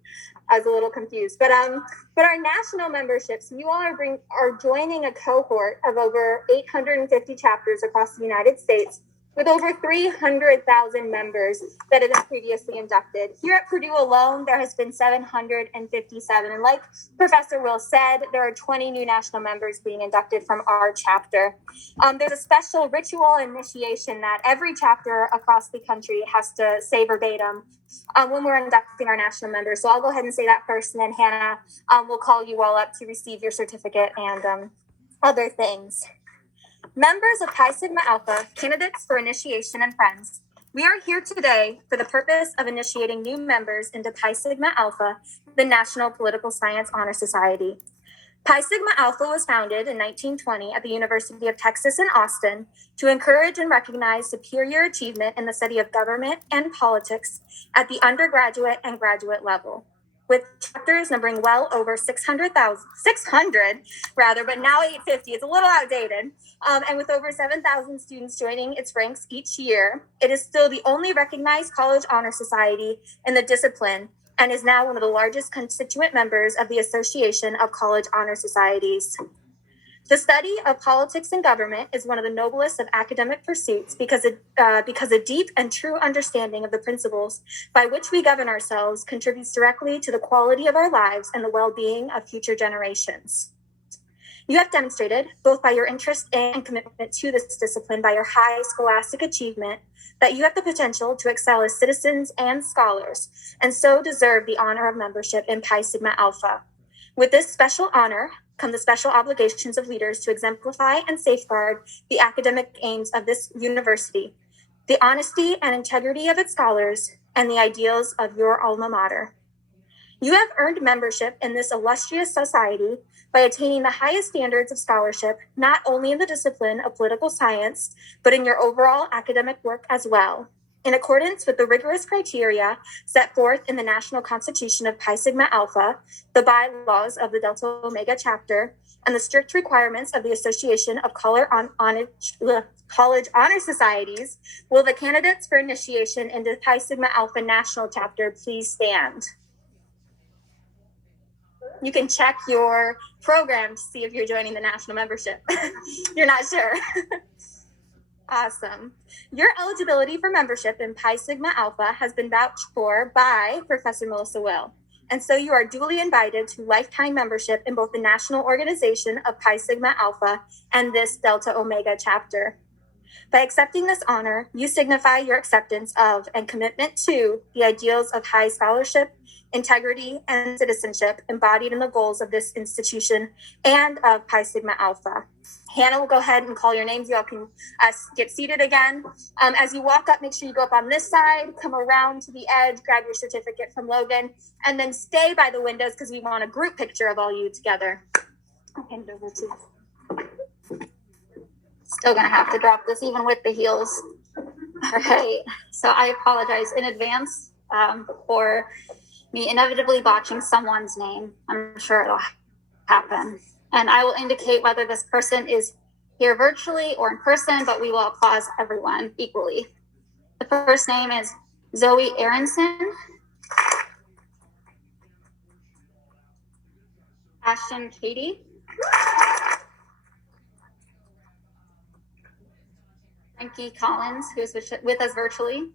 I was a little confused, but our national memberships, you all are joining a cohort of over 850 chapters across the United States, with over 300,000 members that have been previously inducted. Here at Purdue alone, there has been 757. And like Professor Will said, there are 20 new national members being inducted from our chapter. There's a special ritual initiation that every chapter across the country has to say verbatim when we're inducting our national members. So I'll go ahead and say that first, and then Hannah will call you all up to receive your certificate and other things. Members of Pi Sigma Alpha, candidates for initiation, and friends, we are here today for the purpose of initiating new members into Pi Sigma Alpha, the National Political Science Honor Society. Pi Sigma Alpha was founded in 1920 at the University of Texas in Austin to encourage and recognize superior achievement in the study of government and politics at the undergraduate and graduate level. With chapters numbering well over 600, but now 850, it's a little outdated. And with over 7,000 students joining its ranks each year, it is still the only recognized college honor society in the discipline and is now one of the largest constituent members of the Association of College Honor Societies. The study of politics and government is one of the noblest of academic pursuits because a deep and true understanding of the principles by which we govern ourselves contributes directly to the quality of our lives and the well-being of future generations. You have demonstrated, both by your interest and commitment to this discipline, by your high scholastic achievement, that you have the potential to excel as citizens and scholars, and so deserve the honor of membership in Pi Sigma Alpha. With this special honor come the special obligations of leaders to exemplify and safeguard the academic aims of this university, the honesty and integrity of its scholars, and the ideals of your alma mater. You have earned membership in this illustrious society by attaining the highest standards of scholarship, not only in the discipline of political science, but in your overall academic work as well. In accordance with the rigorous criteria set forth in the National Constitution of Pi Sigma Alpha, the bylaws of the Delta Omega chapter, and the strict requirements of the Association of College Honor Societies, will the candidates for initiation into Pi Sigma Alpha National Chapter please stand? You can check your program to see if you're joining the national membership. You're not sure. Awesome. Your eligibility for membership in Pi Sigma Alpha has been vouched for by Professor Melissa Will. And so you are duly invited to lifetime membership in both the national organization of Pi Sigma Alpha and this Delta Omega chapter. By accepting this honor, you signify your acceptance of and commitment to the ideals of high scholarship, integrity, and citizenship embodied in the goals of this institution and of Pi Sigma Alpha. Hannah will go ahead and call your names. You all can get seated again. As you walk up, make sure you go up on this side, come around to the edge, grab your certificate from Logan, and then stay by the windows because we want a group picture of all you together. I'll hand it over to Still gonna have to drop this even with the heels. All right, so I apologize in advance for me inevitably botching someone's name. I'm sure it'll happen. And I will indicate whether this person is here virtually or in person, but we will applause everyone equally. The first name is Zoe Aronson, Ashton Katie, Frankie Collins, who is with us virtually.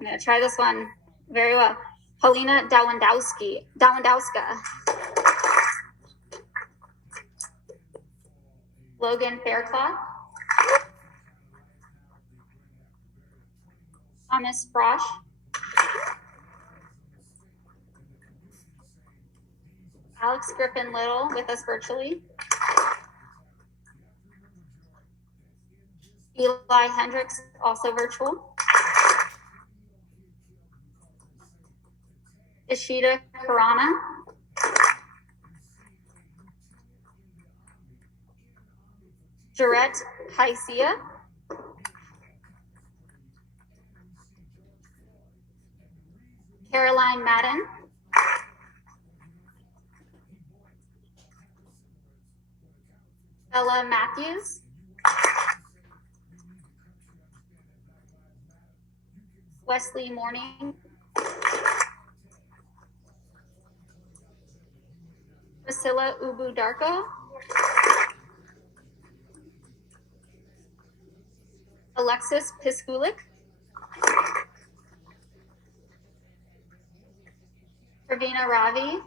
I'm going to try this one very well. Helena Dawandowska, Logan Fairclough, Thomas Frosch, Alex Griffin Little with us virtually, Eli Hendricks, also virtual, Ishita Karana, Jarette Haisia, Caroline Madden, Bella Matthews, Wesley Morning, Priscilla Ubu Darko, Alexis Piskulik, Pravina Ravi,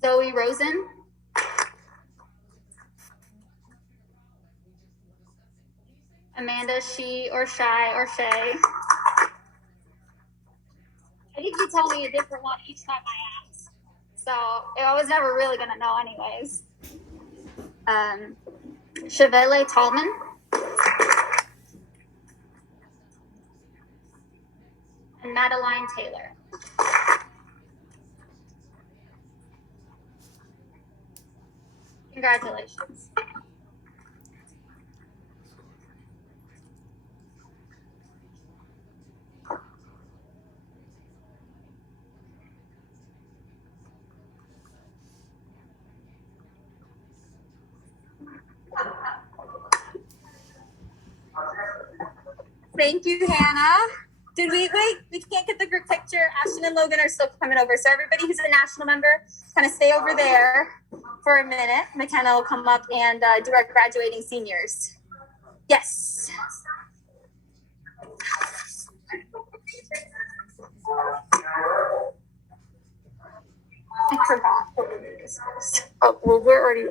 Zoe Rosen, Amanda She or Shy or Shay. I think you tell me a different one each time I ask. So I was never really gonna know anyways. Chevelle Tallman, and Madeline Taylor. Congratulations. Thank you, Hannah. Did we wait? We can't get the group picture. Ashton and Logan are still coming over. So everybody who's a national member, kind of stay over there for a minute. McKenna will come up and do our graduating seniors. Yes. I forgot. Oh, well, we're already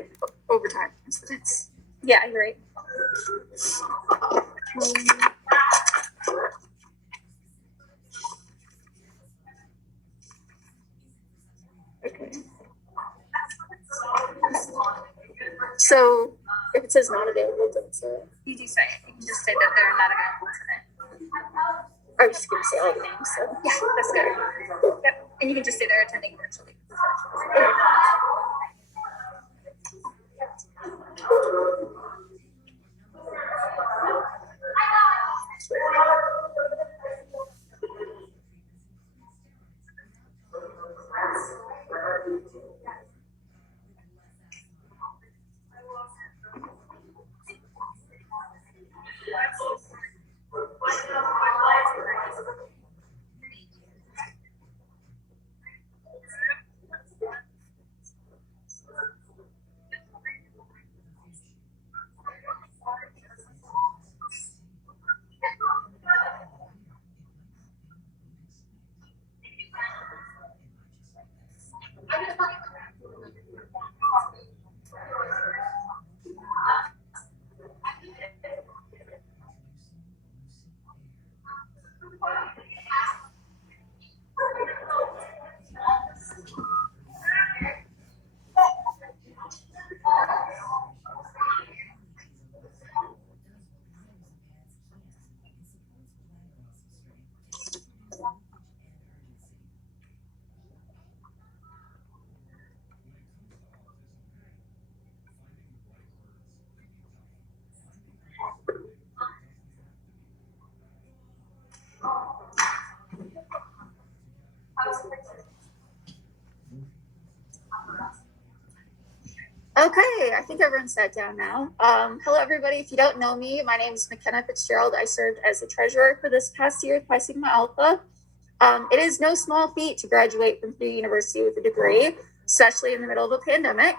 over time. So that's, Yeah, you're right. okay. So if it says not available, don't say it. You do say it. You can just say that they're not available today. I was just gonna say all the names. So Yeah, that's good. Yep. And you can just say they're attending virtually. Okay, I think everyone's sat down now. Hello, everybody. If you don't know me, my name is McKenna Fitzgerald. I served as the treasurer for this past year with Pi Sigma Alpha. It is no small feat to graduate from Purdue University with a degree, especially in the middle of a pandemic.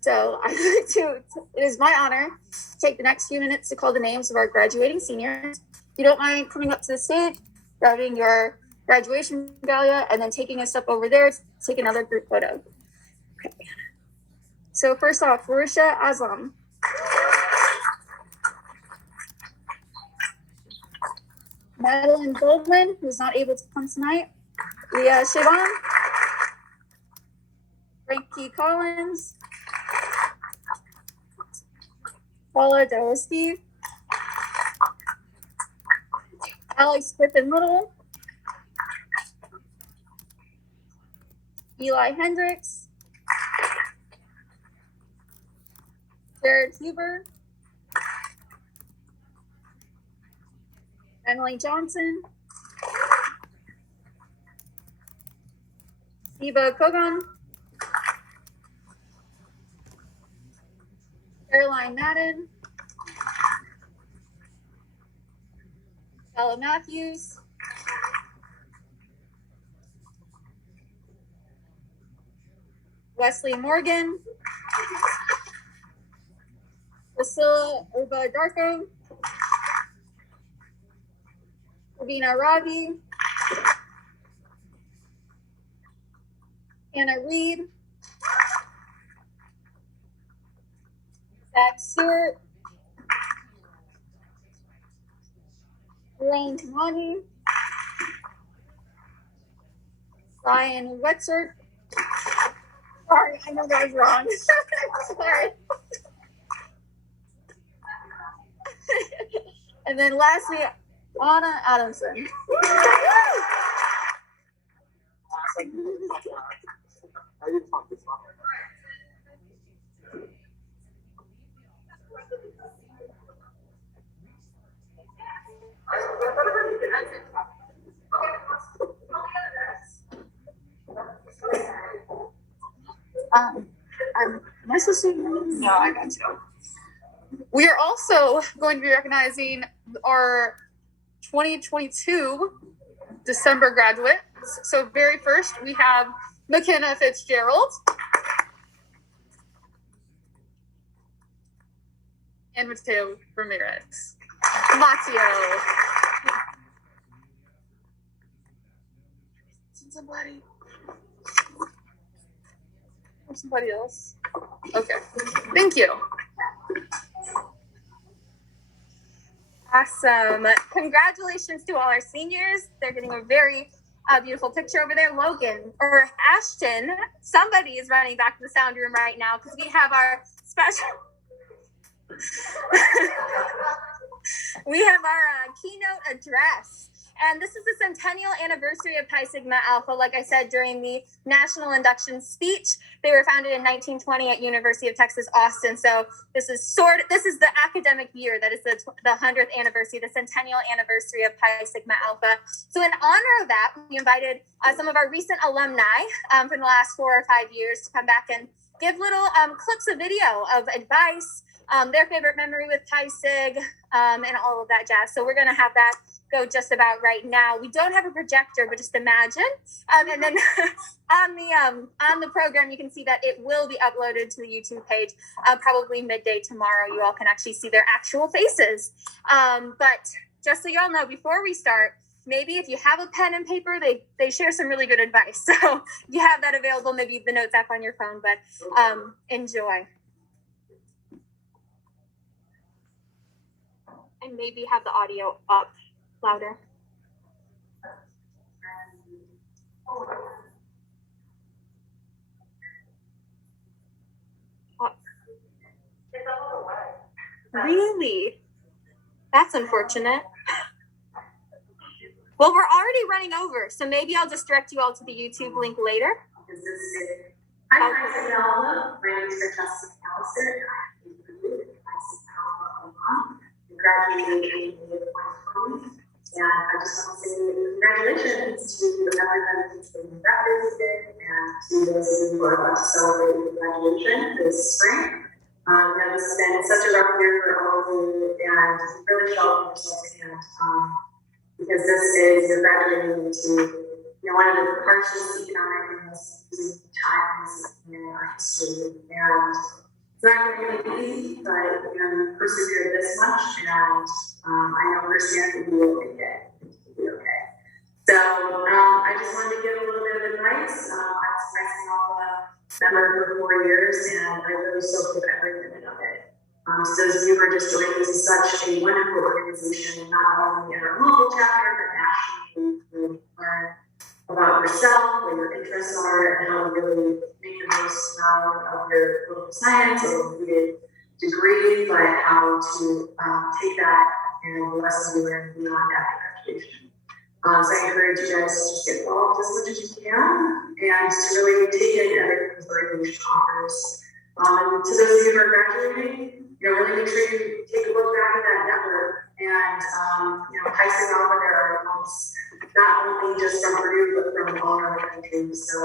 So it is my honor to take the next few minutes to call the names of our graduating seniors. If you don't mind coming up to the stage, grabbing your graduation medallia, and then taking a step over there to take another group photo. Okay. So first off, Farusha Aslam. Madeline Goldman, who's not able to come tonight. Leah Shivan. Frankie Collins. Paula Steve. Alex Griffin Little. Eli Hendricks. Jared Huber. Emily Johnson. Eva Kogan. Caroline Madden. Bella Matthews. Wesley Morgan. Priscilla Urba Darko. Ravina Ravi. Anna Reed. Zach Stewart. Elaine Kamani. Ryan Wetzer. Sorry, I know that was wrong. Sorry. And then lastly, Anna Adamson. Am I supposed to? No, I got you. We are also going to be recognizing our 2022 December graduates. So very first, we have McKenna Fitzgerald and Mateo Ramirez. Mateo. Somebody. Or somebody else. Okay. Thank you. Awesome. Congratulations to all our seniors. They're getting a very beautiful picture over there. Logan or Ashton, somebody is running back to the sound room right now because we have our special keynote address. And this is the centennial anniversary of Pi Sigma Alpha. Like I said during the national induction speech, they were founded in 1920 at University of Texas, Austin. So this is the academic year that is the 100th anniversary, the centennial anniversary of Pi Sigma Alpha. So in honor of that, we invited some of our recent alumni from the last 4 or 5 years to come back and give little clips of video of advice, their favorite memory with Pi Sig, and all of that jazz. So we're going to have that go just about right now. We don't have a projector, but just imagine. And then on the program, you can see that it will be uploaded to the YouTube page probably midday tomorrow. You all can actually see their actual faces. But just so y'all know, before we start, maybe if you have a pen and paper, they share some really good advice. So you have that available, maybe the notes app on your phone, but enjoy. And maybe have the audio up louder. Really? That's unfortunate. Well, we're already running over, so maybe I'll just direct you all to the YouTube link later. Hi, y'all. My name is Francesca McAllister. I'm graduating in 2020. And I just want to say congratulations to everyone who's been represented and to those who are about to celebrate graduation this spring. such a rough year for all of you, and really felt yourselves and because this is you're graduating into one of the harshest economic and most times in our history, and it's not going to be easy, but we're going to persevere this much, and I know firsthand that you will make it. You'll be okay. So I just wanted to give a little bit of advice. I was pricing off a member for 4 years, and I really soaked up every minute of it. So those of you who are just joining, this is such a wonderful organization, not only in our local chapter, but nationally. You learn about yourself, what your interests are, and how to really make the most not only of your political science or related degree, but how to take that and the lessons you learn beyond after graduation. So I encourage you guys to just get involved as much as you can and to really take in everything this organization offers. To those of you who are graduating, really make sure you take a look back at that network. And, High Signal, there are almost not only just from Purdue, but from all around the country. So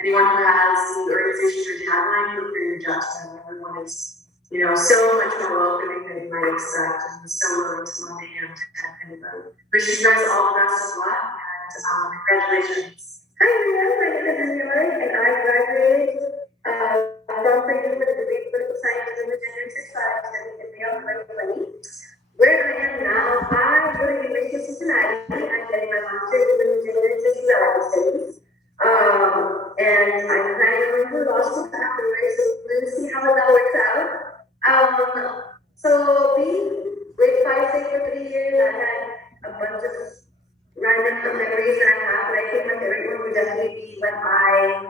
anyone who has the organization or tagline, feel free to reach out to them. Everyone is, so much more welcoming than you might expect, and so willing to lend a hand to anybody. Wish you guys all the best of luck, and congratulations. Hi, everyone. My name is Miller, and I graduated from Purdue with a degree in political science and gender sexuality in May of 2020. Where I am now, I go to the University of Cincinnati. I'm getting my master's in gender and sexuality studies. And I'm planning on going to law school afterwards, so we'll see how that works out. So being with Phi-Sig for 3 years, I had a bunch of random memories that I have, but I think my favorite one would definitely be when I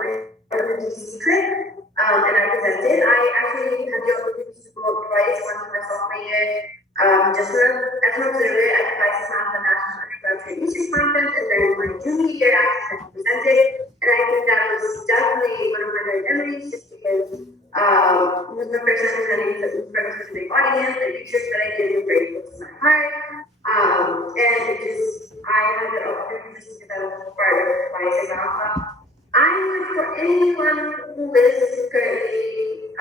went on the DC trip, and I presented. I actually had the opportunity to go up twice, once in my sophomore year, just as an observer at the Phi-Sig National Undergraduate Research Conference, and then my junior year, I actually presented, and I think that was definitely one of my favorite memories, just because it was my first time presenting in front of such a big audience. The research that I did was very close to my heart, and I had the opportunity to develop part of Phi-Sig Alpha. I would, for anyone who is currently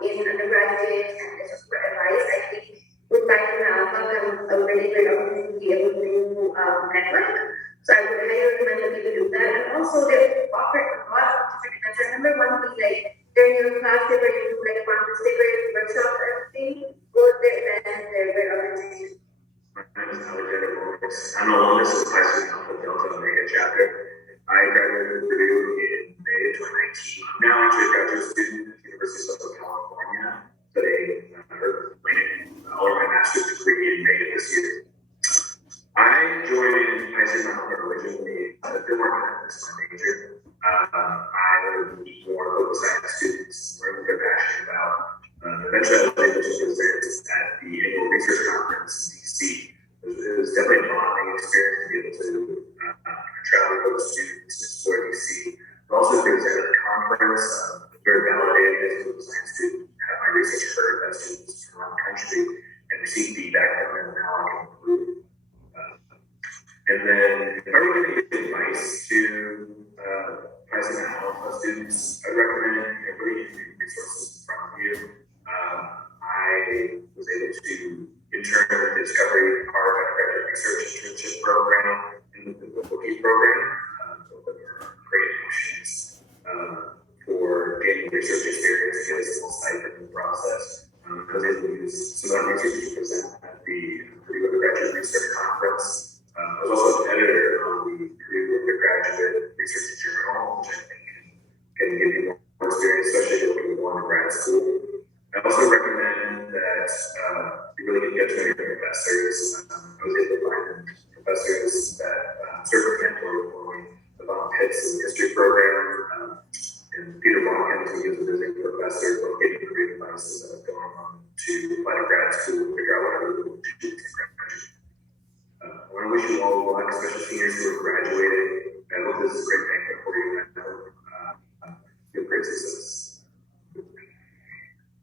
in undergraduate and is just for advice, I think with Phi-Sig Alpha comes a really great opportunity to be able to network. So I would highly recommend that people do that. And also they offer a lot of different events. I remember one thing, like during your class, they were doing like conference, they were workshop or everything. Go to the event, they're very organized. My name is Alexander Morris. I'm the longest of Phi-Sig Alpha Delta Omega chapter. I graduated from Purdue in May of 2019. I'm now actually a graduate student at the University of Southern California, studying all of my master's degree in May of this year. I joined Phi-Sig Alpha originally as a film architect as my major. I would meet more local science students, learn what they're passionate about. Eventually, I was able to present at the annual research conference in DC. It was definitely a bonding experience to be able to travel with those students and explore DC. But also present at the conference, very validating as a political science student, have my research heard by students from around the country and receive feedback from them on how I can improve. And then, if I were going to give advice to Phi-Sig Alpha students, I'd recommend really using resources in front of you. I was able to intern with the Discovery Harvard Graduate Research Internship Program and the Bookie Program. Both of them are great options for gaining research experience, get a small stipend in the process. I was able to use some of that research to present at the Purdue Undergraduate Research Conference. I was also an editor on the Purdue Undergraduate Research Journal, which I think can give you more experience, especially if you're looking to go into grad school. I also recommend that you really get to know your professors. I was able to find professors that serve mentor for me, the Banquet history program, and Peter Watkins, who is a visiting professor, both gave me great advice as I was going on to apply to grad school, figure out what I really want to do to graduate. I want to wish you all luck, especially seniors who are graduating. I hope this is a great banquet for you, and I hope you have great success.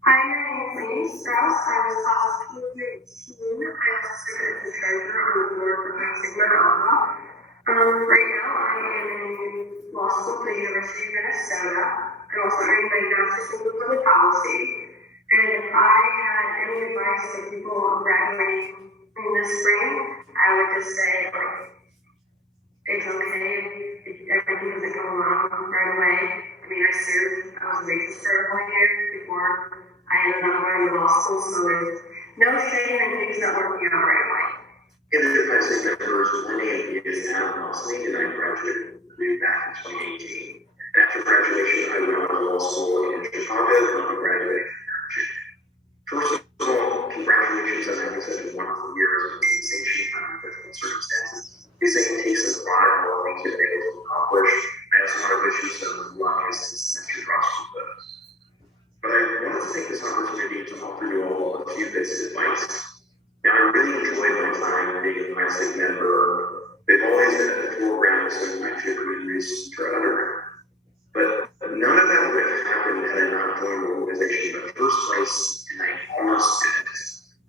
Hi, my name is Lady Strauss. I was class of 2013. I'm a secretary treasurer on the board for Phi-Sig Alpha. Right now, I am in law school at the University of Minnesota. I'm also earning my master's in public policy. And if I had any advice for people graduating in the spring, I would just say, like, it's okay if everything doesn't go wrong right away. I mean, I served, I was a basis for a whole year before I ended up going to law school, so there's no shame in things not working out right away. In the Pacific members, my name is Adam Mosley, and I graduated from Purdue back in 2018. And after graduation, I went on to law school in Chicago, and I'll be graduating in June. First of all, congratulations on having such a wonderful year as a sensation under difficult circumstances. These things take some pride in all things you've been able to accomplish. I also want to wish you some luck as this semester draws to a close. But I want to take this opportunity to offer you all a few bits of advice. Now, I really enjoyed my time being a classic member. They've always been at the foreground of my favorite reasons for undergrad. But none of that would have happened had I not joined the organization in the first place, and I almost did it.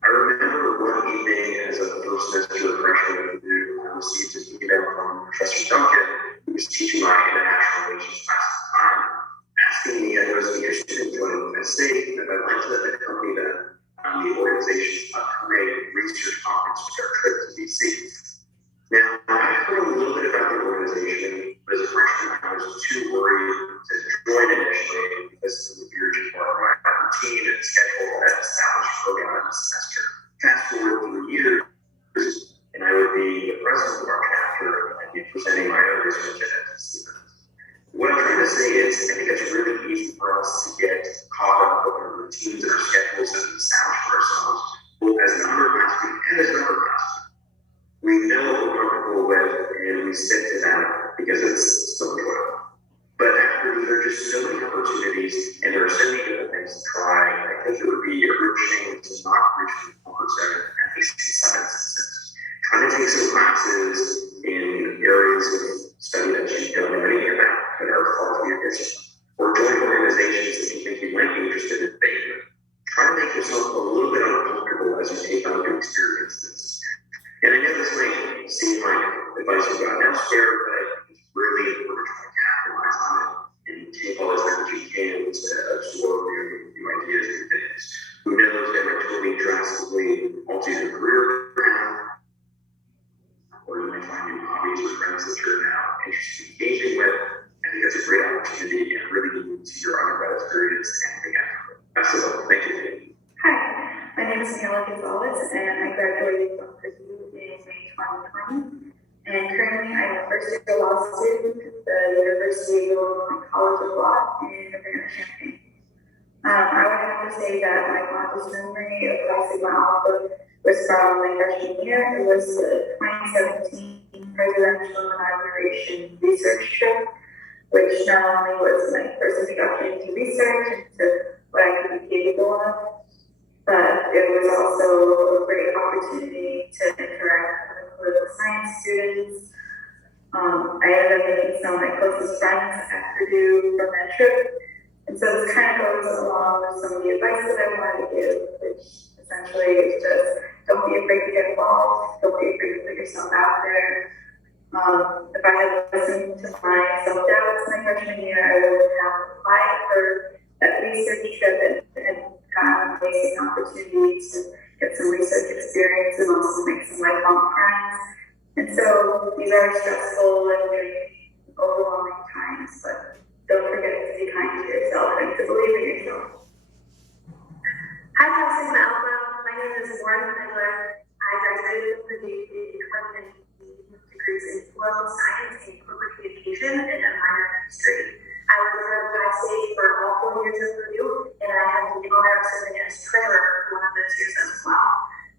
I remember one evening as a first semester freshman at Purdue, I received an email from Professor Banquet, who was teaching my international relations class at the time, asking me if I was interested in joining the state, and if I'd like to accompany them on the organization's upcoming research conference, which our trip to DC. Now, I heard a little bit about the organization, but as a freshman, I was too worried to join initially because it was a huge part of my routine and schedule that established early on in the semester. Fast forward 3 years, and I would be the president of our chapter, and I'd be presenting my own research at students. What I'm trying to say is, I think it's really easy for us to get caught up with our routines and our schedules that we establish for ourselves, both as an underclassmen and as an upperclassmen. We know what we're comfortable with, and we stick to that because it's so enjoyable. But after there are just so many opportunities, and there are so many different things to try, I think it would be a real shame to not reach the comfort zone, at least in some instances. Trying to take some classes in areas of study that you don't know anything about that are far from your business, or join organizations that you think you might be interested in being. Try to make yourself a little bit uncomfortable as you take on new experiences. And I know this might seem like advice you've gotten elsewhere, but I think it's really important to try to capitalize on it and take all the time that you can to absorb new ideas and things. Who knows, they might totally drastically alter your career path, or you might find new hobbies or friends that you're now interested in engaging with. I think that's a great opportunity and really unique to your undergrad experience and the effort. That's all. Thank you. Hi, my name is Mila Gonzalez, and I graduated from Purdue in May 2020. And currently, I'm a first-year law student at the University of Illinois College of Law in Urbana-Champaign. I would have to say that my fondest memory of Phi Sigma Alpha was from my freshman year. It was the 2017 presidential inauguration research trip, which not only was my first introduction to research and to what I could be capable of, but it was also a great opportunity to interact with political science students. I ended up making some of my closest friends at Purdue from that trip. And so this kind of goes along with some of the advice that I wanted to give, which essentially is just don't be afraid to get involved, don't be afraid to put yourself out there. If I had listened to my self-doubts my freshman year, I would have applied for that research trip and gotten amazing opportunities to get some research experience and also make some lifelong friends. And so these are stressful and very overwhelming times, but don't forget to be kind to yourself and to believe in yourself. Hi, Phi Sigma Alpha. My name is Lauren Miller. I graduated from Purdue in 2019 with degrees in political science and corporate communication and a minor in history. I was a member of Phi State for all 4 years of Purdue, and I had the honor of serving as treasurer for one of those years as well.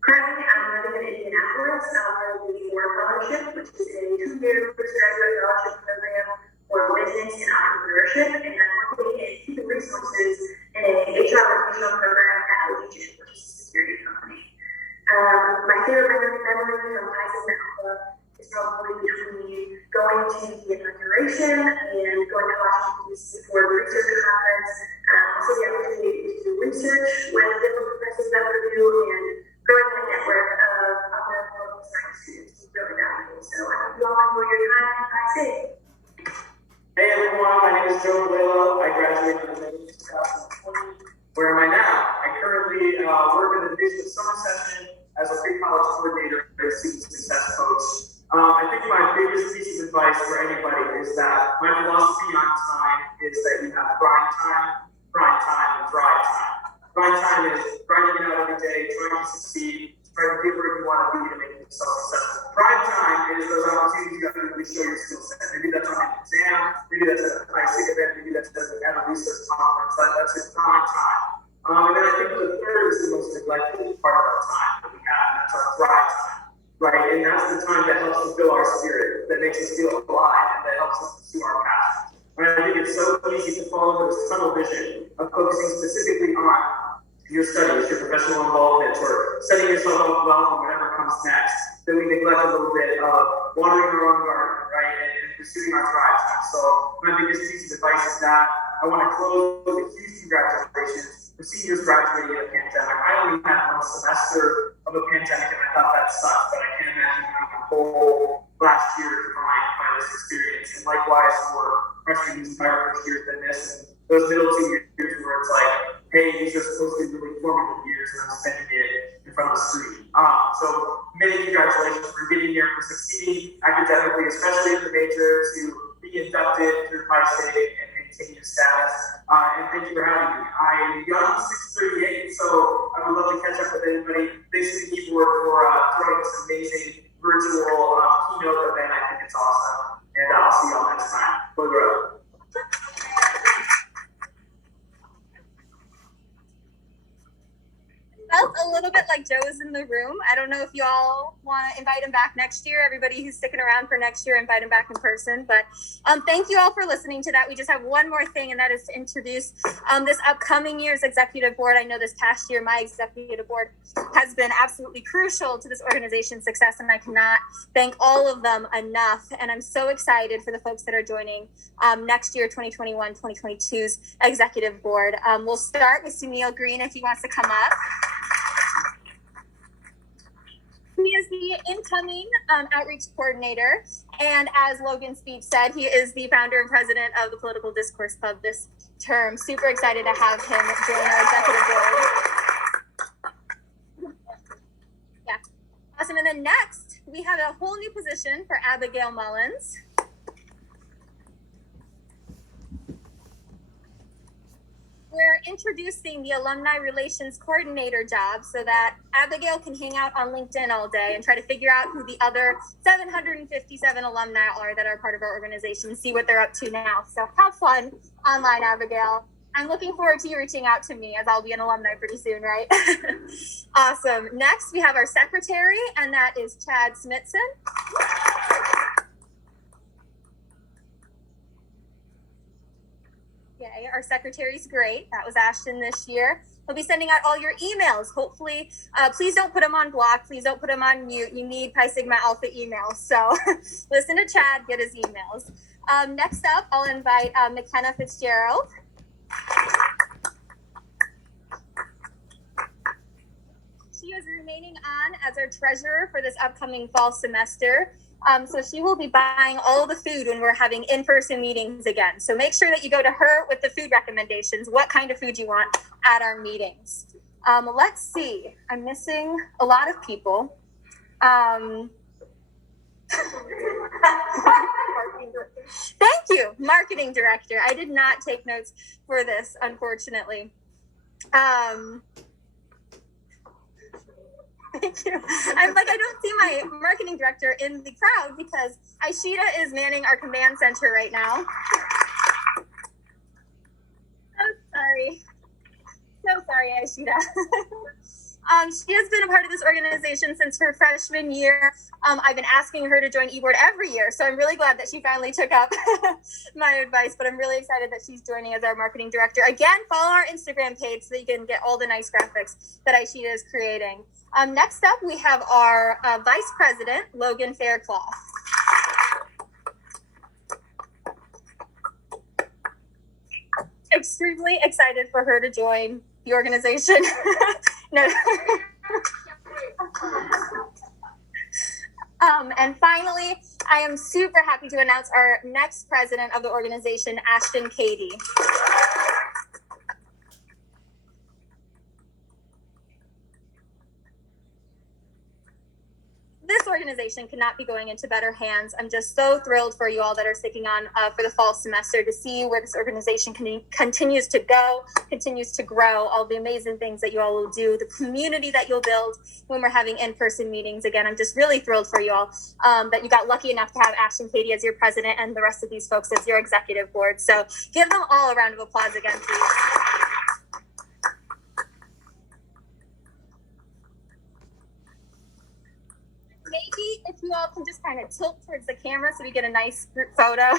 Currently, I'm living in Indianapolis for the Ford Fellowship, which is a 2-year postgraduate fellowship program for business and entrepreneurship, and I'm working in human resources in a HR rotational program at Allegiant, which is a security company. My favorite memory from Phi Sigma Alpha is probably between going to the inauguration and going to Washington DC for the research conference, also the opportunity to do research with different professors at Purdue and growing my network of other political science students is really valuable. So I hope you all enjoy your time at Phi State. Hey everyone, my name is Joe Valillo. I graduated from the 2020. Where am I now? I currently work in the division of summer session as a pre-college coordinator and student success coach. I think my biggest piece of advice for anybody is that my philosophy on time is that you have grind time, and drive time. Grind time is grinding it out every day, trying to succeed, trying to get where you want to be to make yourself successful. Prime time is those opportunities you have to really show your skill set. Maybe that's on an exam, maybe that's at a high-stake event, maybe that's at a research conference. That's your prime time. And then I think the third is the most neglected part of our time that we have, and that's our drive time. Right, and that's the time that helps to fill our spirit, that makes us feel alive, and that helps us pursue our passion. And I think it's so easy to fall into this tunnel vision of focusing specifically on your studies, your professional involvement, or setting yourself up well for whatever comes next. Then we neglect a little bit of watering our own garden, right, and pursuing our drive time. So my biggest piece of advice is that I want to close with a huge congratulations for seniors graduating in a pandemic. I only had one semester of a pandemic, and I thought that sucked, but I can't imagine having a whole last year defined by this experience. And likewise for freshmen whose entire first year has been this, and those middle 2 years where it's like, hey, these are supposed to be really formative years, and I'm spending it in front of a screen. So many congratulations for getting here, for succeeding academically, especially in the major, to be inducted through PISA and maintain your status. And thank you for having me. I am young, 638, so I would love to catch up with anybody. Thanks to the keyboard for throwing this amazing virtual keynote event. I think it's awesome. And I'll see y'all next time. Bye. Felt a little bit like Joe is in the room. I don't know if y'all want to invite him back next year. Everybody who's sticking around for next year, invite him back in person. But thank you all for listening to that. We just have one more thing, and that is to introduce this upcoming year's executive board. I know this past year, my executive board has been absolutely crucial to this organization's success, and I cannot thank all of them enough. And I'm so excited for the folks that are joining next year, 2021-2022's executive board. We'll start with Sunil Green if he wants to come up. He is the incoming outreach coordinator, and as Logan's speech said, he is the founder and president of the Political Discourse Club this term. Super excited to have him join our executive board. Yeah, awesome. And then next, we have a whole new position for Abigail Mullins. We're introducing the Alumni Relations Coordinator job so that Abigail can hang out on LinkedIn all day and try to figure out who the other 757 alumni are that are part of our organization, see what they're up to now. So have fun online, Abigail. I'm looking forward to you reaching out to me, as I'll be an alumni pretty soon, right? Awesome. Next, we have our secretary, and that is Chad Smithson. Yay, our secretary's great. That was Ashton this year. He'll be sending out all your emails. Hopefully, please don't put them on block. Please don't put them on mute. You need Pi Sigma Alpha emails. So listen to Chad, get his emails. Next up, I'll invite McKenna Fitzgerald. She is remaining on as our treasurer for this upcoming fall semester. So she will be buying all the food when we're having in-person meetings again. So make sure that you go to her with the food recommendations, what kind of food you want at our meetings. Let's see, I'm missing a lot of people. Thank you, marketing director. I did not take notes for this, unfortunately. Thank you. I'm like, I don't see my marketing director in the crowd because Aishita is manning our command center right now. So sorry, Aishita. She has been a part of this organization since her freshman year. I've been asking her to join eBoard every year, so I'm really glad that she finally took up my advice, but I'm really excited that she's joining as our marketing director. Again, follow our Instagram page so that you can get all the nice graphics that Aishita is creating. Next up, we have our vice president, Logan Faircloth. Extremely excited for her to join the organization. No. And finally, I am super happy to announce our next president of the organization, Ashton Cady. organization could not be going into better hands. I'm just so thrilled for you all that are sticking on for the fall semester to see where this organization continues to go, continues to grow, all the amazing things that you all will do, the community that you'll build when we're having in-person meetings. Again, I'm just really thrilled for you all that you got lucky enough to have Ashton Katie as your president and the rest of these folks as your executive board. So give them all a round of applause again, please. Maybe if you all can just kind of tilt towards the camera so we get a nice group photo.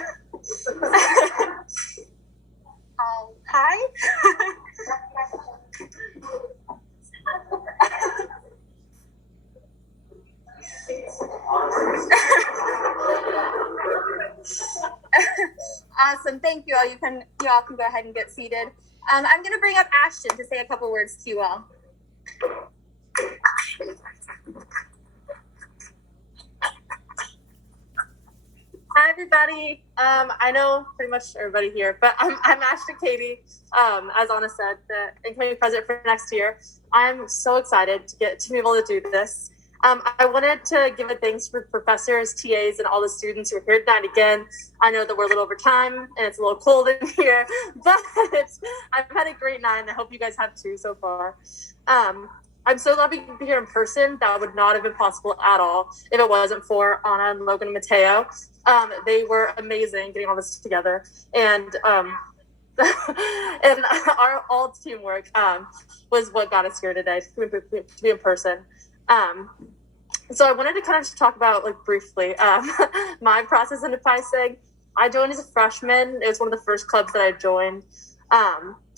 Hi. Awesome. Thank you all. You all can go ahead and get seated. I'm going to bring up Ashton to say a couple words to you all. Hi, everybody. I know pretty much everybody here, but I'm Ashton Katie. As Anna said, the incoming president for next year. I'm so excited to get to be able to do this. I wanted to give a thanks for professors, TAs, and all the students who are here tonight again. I know that we're a little over time and it's a little cold in here, but I've had a great night and I hope you guys have too so far. I'm so glad we can be here in person. That would not have been possible at all if it wasn't for Anna and Logan and Mateo. They were amazing getting all this together. And and our all teamwork was what got us here today to be in person. So I wanted to kind of just talk about, like, briefly, my process into Pi Sig. I joined as a freshman. It was one of the first clubs that I joined.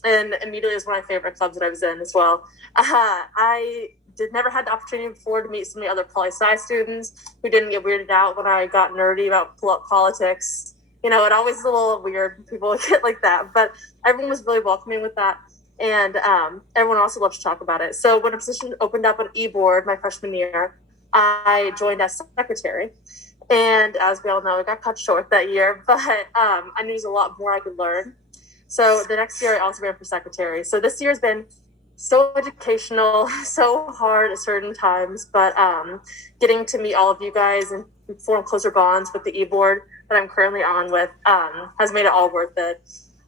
And immediately it was one of my favorite clubs that I was in as well. I never had the opportunity before to meet so many other poli-sci students who didn't get weirded out when I got nerdy about politics. You know, it always is a little weird when people get like that, but everyone was really welcoming with that. And everyone also loves to talk about it. So when a position opened up on e-board my freshman year, I joined as secretary. And as we all know, it got cut short that year, but I knew there was a lot more I could learn. So the next year I also ran for secretary. So this year has been so educational, so hard at certain times, but getting to meet all of you guys and form closer bonds with the e-board that I'm currently on with has made it all worth it.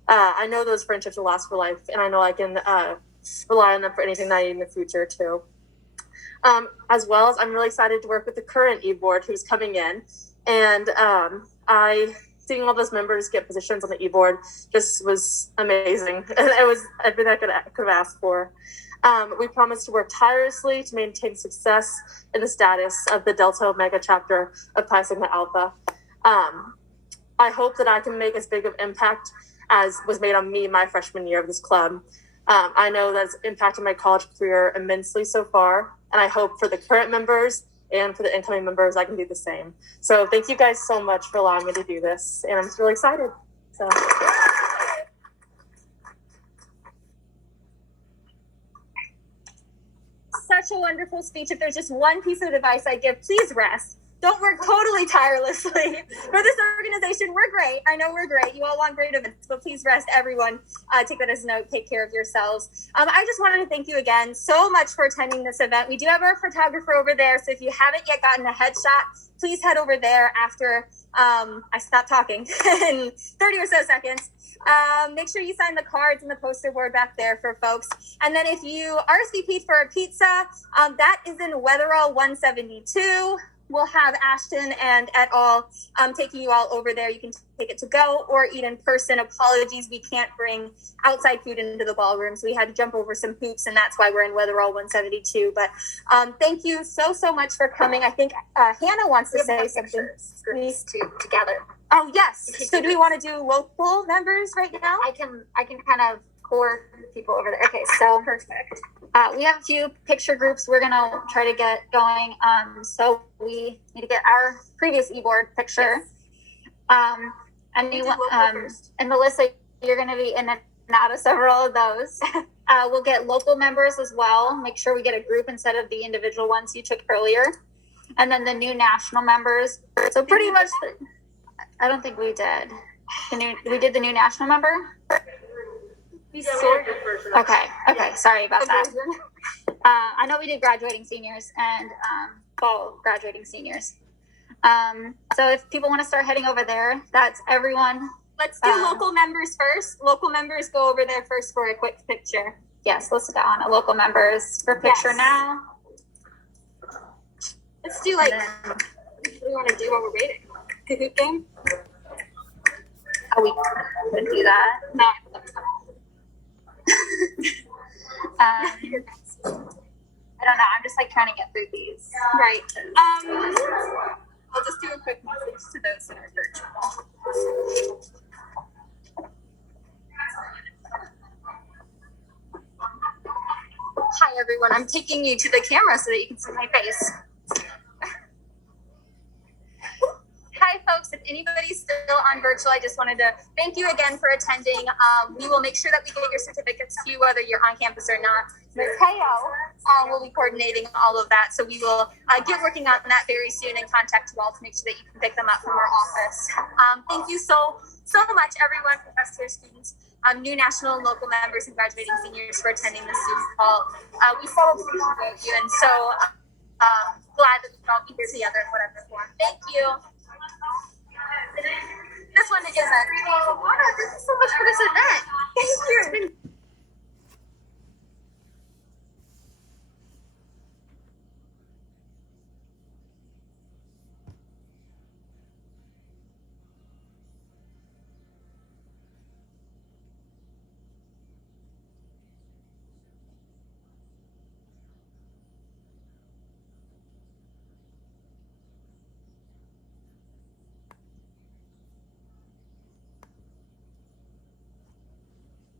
I know those friendships will last for life, and I know I can rely on them for anything that I need in the future too. As well as I'm really excited to work with the current e-board who's coming in, and seeing all those members get positions on the e-board just was amazing. It was everything I could have asked for. We promised to work tirelessly to maintain success in the status of the Delta Omega chapter of Pi Sigma Alpha. I hope that I can make as big of impact as was made on me my freshman year of this club. I know that's impacted my college career immensely so far, and I hope for the current members and for the incoming members, I can do the same. So thank you guys so much for allowing me to do this, and I'm just really excited. So. Such a wonderful speech. If there's just one piece of advice I'd give, please rest. Don't work totally tirelessly for this organization. We're great. I know we're great. You all want great events, but please rest, everyone. Take that as a note. Take care of yourselves. I just wanted to thank you again so much for attending this event. We do have our photographer over there, so if you haven't yet gotten a headshot, please head over there after I stop talking in 30 or so seconds. Make sure you sign the cards and the poster board back there for folks. And then if you RSVP'd for a pizza, that is in Weatherall 172. We'll have Ashton and et al. Taking you all over there. You can take it to go or eat in person. Apologies, we can't bring outside food into the ballroom, so we had to jump over some hoops, and that's why we're in Weatherall 172. But thank you so much for coming. I think Hannah wants to say something. Groups together. Oh yes. So do we want to do local members right now? I can kind of core people over there. Okay, so Perfect. We have a few picture groups we're gonna try to get going. So we need to get our previous e-board picture. And you and Melissa, you're gonna be in and out of several of those. We'll get local members as well. Make sure we get a group instead of the individual ones you took earlier. And then the new national members. So pretty much, I don't think we did. We did the new national member? Okay, sorry about that. I know we did graduating seniors, and fall graduating seniors. So if people want to start heading over there, that's everyone. Let's do local members first. Local members go over there first for a quick picture. Yes, let's go on. Local members for picture now. Let's do like, what do we want to do while we're waiting? Kahoot game? Oh, we could do that. No. I don't know. I'm just like trying to get through these. Right. I'll just do a quick message to those that are virtual. Hi, everyone. I'm taking you to the camera so that you can see my face. Hi, folks. If anybody's still on virtual, I just wanted to thank you again for attending. We will make sure that we get your certificates to you, whether you're on campus or not. Ms. Teo will be coordinating all of that. So we will get working on that very soon and contact you all to make sure that you can pick them up from our office. Thank you so much, everyone, professors, students, new national and local members and graduating seniors for attending this Zoom call. We so appreciate you and so glad that we can all be here together in whatever form. Thank you. This one isn't. Oh, Mona, thank you so much for this event. Thank you. It's been